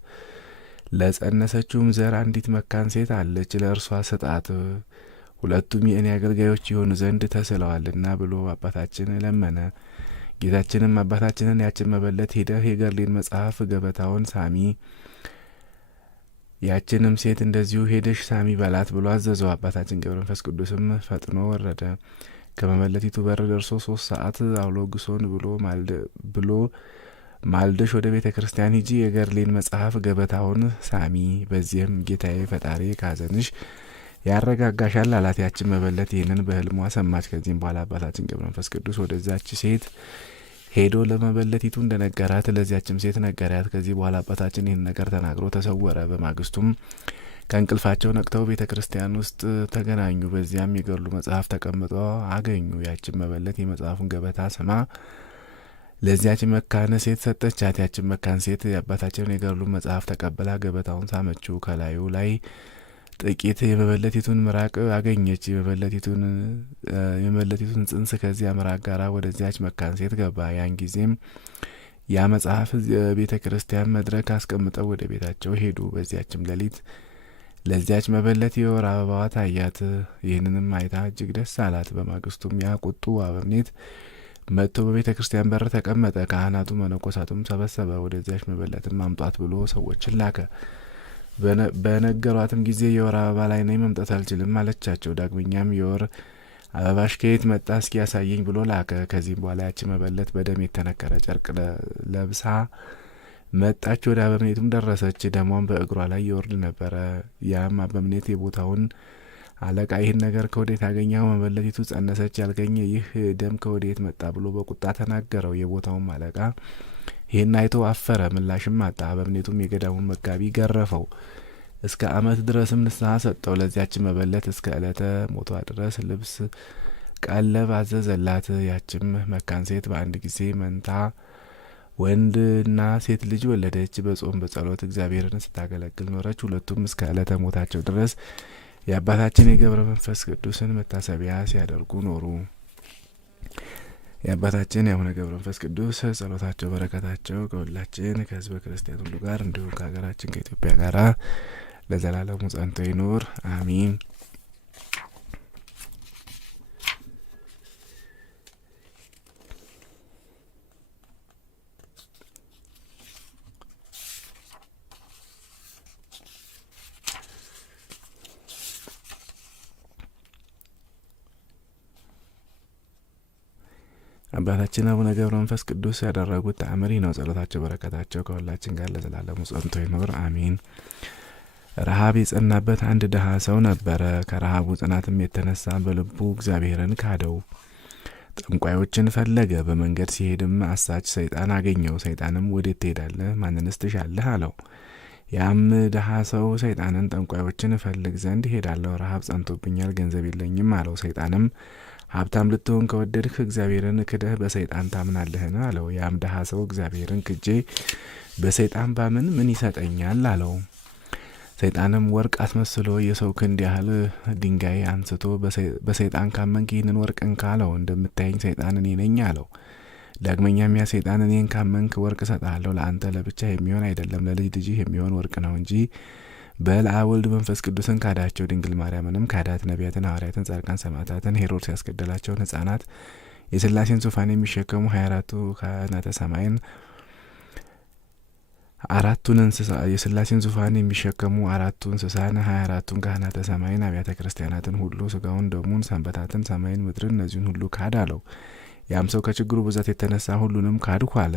ለጸነሰችውም ዘር አንዲት መካን ሴት አለች፣ ለእርሷ ስጣት፣ ሁለቱም የእኔ አገልጋዮች የሆኑ ዘንድ ተስለዋልና ብሎ አባታችን ለመነ። ጌታችንም አባታችንን ያችን መበለት ሄደህ የገድሌን መጽሐፍ ገበታውን ሳሚ፣ ያችንም ሴት እንደዚሁ ሄደሽ ሳሚ በላት ብሎ አዘዘው። አባታችን ገብረ መንፈስ ቅዱስም ፈጥኖ ወረደ። ከመበለቲቱ በር ደርሶ 3 ሰዓት አውሎግሶን ብሎ ማልደሽ ወደ ቤተ ክርስቲያን ሂጂ፣ የገድሌን መጽሐፍ ገበታውን ሳሚ፣ በዚህም ጌታዬ ፈጣሪ ካዘንሽ ያረጋጋሻል አላት። ያችን መበለት ይህንን በህልሟ ሰማች። ከዚህም በኋላ አባታችን ገብረ መንፈስ ቅዱስ ወደዛች ሴት ሄዶ ለመበለቲቱ እንደነገራት ለዚያችም ሴት ነገራት። ከዚህ በኋላ አባታችን ይህን ነገር ተናግሮ ተሰወረ። በማግስቱም ከእንቅልፋቸው ነቅተው ቤተ ክርስቲያን ውስጥ ተገናኙ። በዚያም የገድሉ መጽሐፍ ተቀምጦ አገኙ። ያችን መበለት የመጽሐፉን ገበታ ስማ ለዚያች መካን ሴት ሰጠቻት። ያችን መካን ሴት የአባታችንን የገድሉን መጽሐፍ ተቀብላ ገበታውን ሳመችው። ከላዩ ላይ ጥቂት የመበለቲቱን ምራቅ አገኘች። የመበለቲቱን ጽንስ ከዚያ ምራቅ ጋር ወደዚያች መካን ሴት ገባ። ያን ጊዜም ያ መጽሐፍ ቤተ ክርስቲያን መድረክ አስቀምጠው ወደ ቤታቸው ሄዱ። በዚያችም ሌሊት ለዚያች መበለት የወር አበባዋ ታያት። ይህንንም አይታ እጅግ ደስ አላት። በማግስቱም ያ ቁጡ አበምኔት መጥቶ በቤተ ክርስቲያን በር ተቀመጠ። ካህናቱ መነኮሳቱም ሰበሰበ። ወደዚያች መበለትም አምጧት ብሎ ሰዎችን ላከ። በነገሯትም ጊዜ የወር አበባ ላይ ነኝ፣ መምጣት አልችልም አለቻቸው። ዳግመኛም የወር አበባሽ ከየት መጣ እስኪ ያሳየኝ ብሎ ላከ። ከዚህም በኋላ ያቺ መበለት በደም የተነከረ ጨርቅ ለብሳ መጣች። ወደ አበምኔቱም ደረሰች። ደሟን በእግሯ ላይ ይወርድ ነበረ። ያም አበምኔት የቦታውን አለቃ ይህን ነገር ከወዴት አገኘኸው? መበለቲቱ ጸነሰች ያልከኝ ይህ ደም ከወዴት መጣ ብሎ በቁጣ ተናገረው። የቦታውም አለቃ ይህን አይቶ አፈረ፣ ምላሽም አጣ። አበምኔቱም የገዳሙን መጋቢ ገረፈው፣ እስከ ዓመት ድረስም ንስሐ ሰጠው። ለዚያች መበለት እስከ ዕለተ ሞቷ ድረስ ልብስ ቀለብ አዘዘላት። ያችም መካን ሴት በአንድ ጊዜ መንታ ወንድና ሴት ልጅ ወለደች። በጾም በጸሎት እግዚአብሔርን ስታገለግል ኖረች። ሁለቱም እስከ ዕለተ ሞታቸው ድረስ የአባታችን የገብረ መንፈስ ቅዱስን መታሰቢያ ሲያደርጉ ኖሩ። የአባታችን የአቡነ ገብረ መንፈስ ቅዱስ ጸሎታቸው በረከታቸው ከሁላችን ከሕዝበ ክርስቲያን ሁሉ ጋር እንዲሁም ከሀገራችን ከኢትዮጵያ ጋር ለዘላለሙ ጸንቶ ይኑር አሚን። አባታችን አቡነ ገብረ መንፈስ ቅዱስ ያደረጉት ተአምር ነው። ጸሎታቸው በረከታቸው ከሁላችን ጋር ለዘላለሙ ጸንቶ ይኑር አሚን። ረሃብ የጸናበት አንድ ድሀ ሰው ነበረ። ከረሃቡ ጽናትም የተነሳ በልቡ እግዚአብሔርን ካደው። ጠንቋዮችን ፈለገ። በመንገድ ሲሄድም አሳች ሰይጣን አገኘው። ሰይጣንም ወዴት ትሄዳለህ? ማንንስ ትሻለህ? አለው። ያም ድሀ ሰው ሰይጣንን ጠንቋዮችን እፈልግ ዘንድ እሄዳለሁ፣ ረሃብ ጸንቶብኛል፣ ገንዘብ የለኝም አለው። ሰይጣንም ሀብታም ልትሆን ከወደድህ እግዚአብሔርን ክደህ በሰይጣን ታምናለህን? አለው። ያም ድሀ ሰው እግዚአብሔርን ክጄ በሰይጣን ባምን ምን ይሰጠኛል? አለው። ሰይጣንም ወርቅ አስመስሎ የሰው ክንድ ያህል ድንጋይ አንስቶ በሰይጣን ካመንክ ይህንን ወርቅ እንካ አለው። እንደምታየኝ ሰይጣን እኔ ነኝ አለው። ዳግመኛም ያ ሰይጣን እኔን ካመንክ ወርቅ እሰጥሃለሁ፣ ለአንተ ለብቻ የሚሆን አይደለም፣ ለልጅ ልጅህ የሚሆን ወርቅ ነው እንጂ በል አብ ወልድ መንፈስ ቅዱስን ካዳቸው። ድንግል ማርያምንም ካዳት። ነቢያትን፣ ሐዋርያትን፣ ጻድቃን፣ ሰማዕታትን፣ ሄሮድስ ያስገደላቸውን ሕፃናት፣ የሥላሴን ዙፋን የሚሸከሙ 24ቱ ካህናተ ሰማይን፣ አራቱን እንስሳ የሥላሴን ዙፋን የሚሸከሙ 4ቱ እንስሳን፣ 24ቱን ካህናተ ሰማይን፣ አብያተ ክርስቲያናትን ሁሉ፣ ስጋውን ደሙን፣ ሰንበታትን፣ ሰማይን፣ ምድርን፣ እነዚህን ሁሉ ካድ አለው። ያም ሰው ከችግሩ ብዛት የተነሳ ሁሉንም ካድኩ አለ።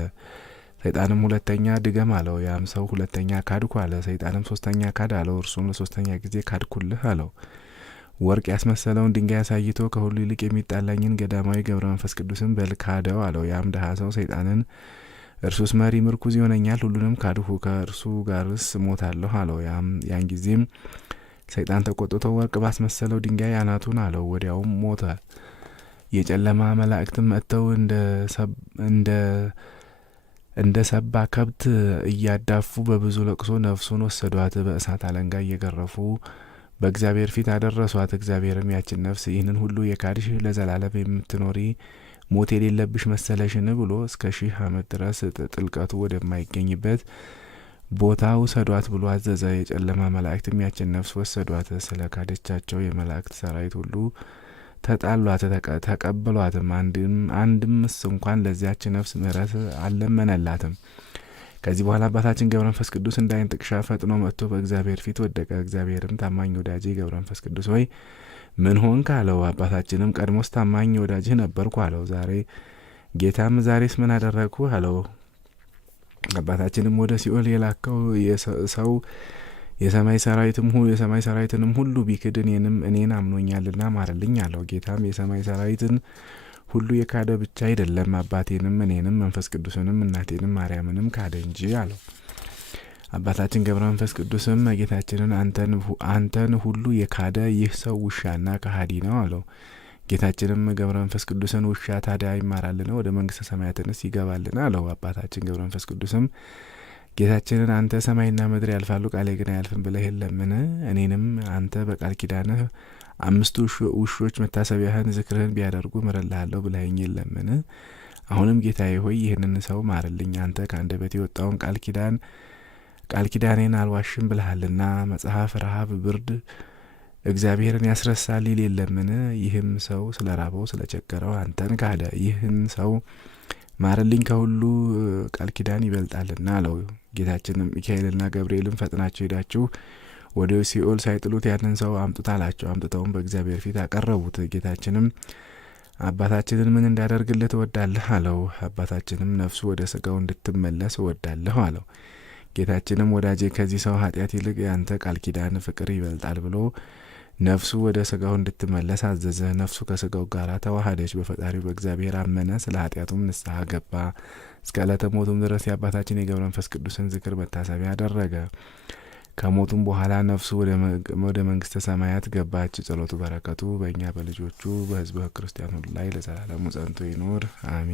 ሰይጣንም ሁለተኛ ድገም አለው። ያም ሰው ሁለተኛ ካድኩ አለ። ሰይጣንም ሶስተኛ ካድ አለው። እርሱም ለሶስተኛ ጊዜ ካድኩልህ አለው። ወርቅ ያስመሰለውን ድንጋይ አሳይቶ ከሁሉ ይልቅ የሚጣላኝን ገዳማዊ ገብረ መንፈስ ቅዱስን በል ካደው አለው። ያም ድሀ ሰው ሰይጣንን እርሱስ መሪ ምርኩዝ ይሆነኛል፣ ሁሉንም ካድሁ፣ ከእርሱ ጋርስ እሞታለሁ አለው። ያን ጊዜም ሰይጣን ተቆጥቶ ወርቅ ባስመሰለው ድንጋይ አናቱን አለው። ወዲያውም ሞተ። የጨለማ መላእክትም መጥተው እንደ ሰባ ከብት እያዳፉ በብዙ ለቅሶ ነፍሱን ወሰዷት። በእሳት አለንጋ እየገረፉ በእግዚአብሔር ፊት አደረሷት። እግዚአብሔርም ያችን ነፍስ ይህንን ሁሉ የካድሽ ለዘላለም የምትኖሪ ሞት የሌለብሽ መሰለሽን ብሎ እስከ 1000 ዓመት ድረስ ጥልቀቱ ወደማይገኝበት ቦታ ውሰዷት ብሎ አዘዘ። የጨለማ መላእክትም ያችን ነፍስ ወሰዷት። ስለ ካደቻቸው የመላእክት ሰራዊት ሁሉ ተጣሏት፣ ተቀበሏትም። አንድምስ እንኳን ለዚያች ነፍስ ምሕረት አልለመነላትም። ከዚህ በኋላ አባታችን ገብረ መንፈስ ቅዱስ እንዳይን ጥቅሻ ፈጥኖ መጥቶ በእግዚአብሔር ፊት ወደቀ። እግዚአብሔርም ታማኝ ወዳጄ ገብረ መንፈስ ቅዱስ ሆይ ምን ሆንክ አለው። አባታችንም ቀድሞስ ታማኝ ወዳጅህ ነበርኩ አለው። ጌታም ዛሬስ ምን አደረግኩ አለው። አባታችንም ወደ ሲኦል የላከው ሰው የሰማይ ሰራዊትንም ሁሉ ቢክድ እኔን አምኖኛልና ማረልኝ አለው። ጌታም የሰማይ ሰራዊትን ሁሉ የካደ ብቻ አይደለም አባቴንም እኔንም መንፈስ ቅዱስንም እናቴንም ማርያምንም ካደ እንጂ አለው። አባታችን ገብረ መንፈስ ቅዱስም ጌታችንን አንተን ሁሉ የካደ ይህ ሰው ውሻና ከሃዲ ነው አለው። ጌታችንም ገብረ መንፈስ ቅዱስን ውሻ ታዲያ ይማራልን? ወደ መንግስተ ሰማያትንስ ይገባልን? አለው። አባታችን ገብረ መንፈስ ቅዱስም ጌታችንን አንተ ሰማይና ምድር ያልፋሉ ቃሌ ግን አያልፍም ብለህ የለምን? እኔንም አንተ በቃል ኪዳንህ 5 ውሾች መታሰቢያህን ዝክርህን ቢያደርጉ ምረልሃለሁ ብለኸኝ የለምን? አሁንም ጌታዬ ሆይ ይህንን ሰው ማርልኝ። አንተ ከአንደበቴ የወጣውን ቃል ኪዳን ቃል ኪዳኔን አልዋሽም ብለሃልና መጽሐፍ ረሃብ ብርድ እግዚአብሔርን ያስረሳል ይል የለምን? ይህም ሰው ስለ ራበው ስለ ቸገረው አንተን ካደ። ይህን ሰው ማርልኝ ከሁሉ ቃል ኪዳን ይበልጣልና አለው። ጌታችንም ሚካኤልና ገብርኤልም ፈጥናችሁ ሄዳችሁ ወደ ሲኦል ሳይጥሉት ያንን ሰው አምጡት አላቸው። አምጥተውም በእግዚአብሔር ፊት አቀረቡት። ጌታችንም አባታችንን ምን እንዳደርግልህ ትወዳለህ አለው። አባታችንም ነፍሱ ወደ ስጋው እንድትመለስ እወዳለሁ አለው። ጌታችንም ወዳጄ ከዚህ ሰው ኃጢአት ይልቅ ያንተ ቃል ኪዳን ፍቅር ይበልጣል ብሎ ነፍሱ ወደ ስጋው እንድትመለስ አዘዘ። ነፍሱ ከስጋው ጋር ተዋሃደች። በፈጣሪው በእግዚአብሔር አመነ። ስለ ኃጢአቱም ንስሐ ገባ። እስከ ዕለተ ሞቱም ድረስ የአባታችን የገብረ መንፈስ ቅዱስን ዝክር መታሰቢያ አደረገ። ከሞቱም በኋላ ነፍሱ ወደ መንግስተ ሰማያት ገባች። ጸሎቱ በረከቱ በእኛ በልጆቹ በሕዝበ ክርስቲያን ሁሉ ላይ ለዘላለሙ ጸንቶ ይኑር አሜን።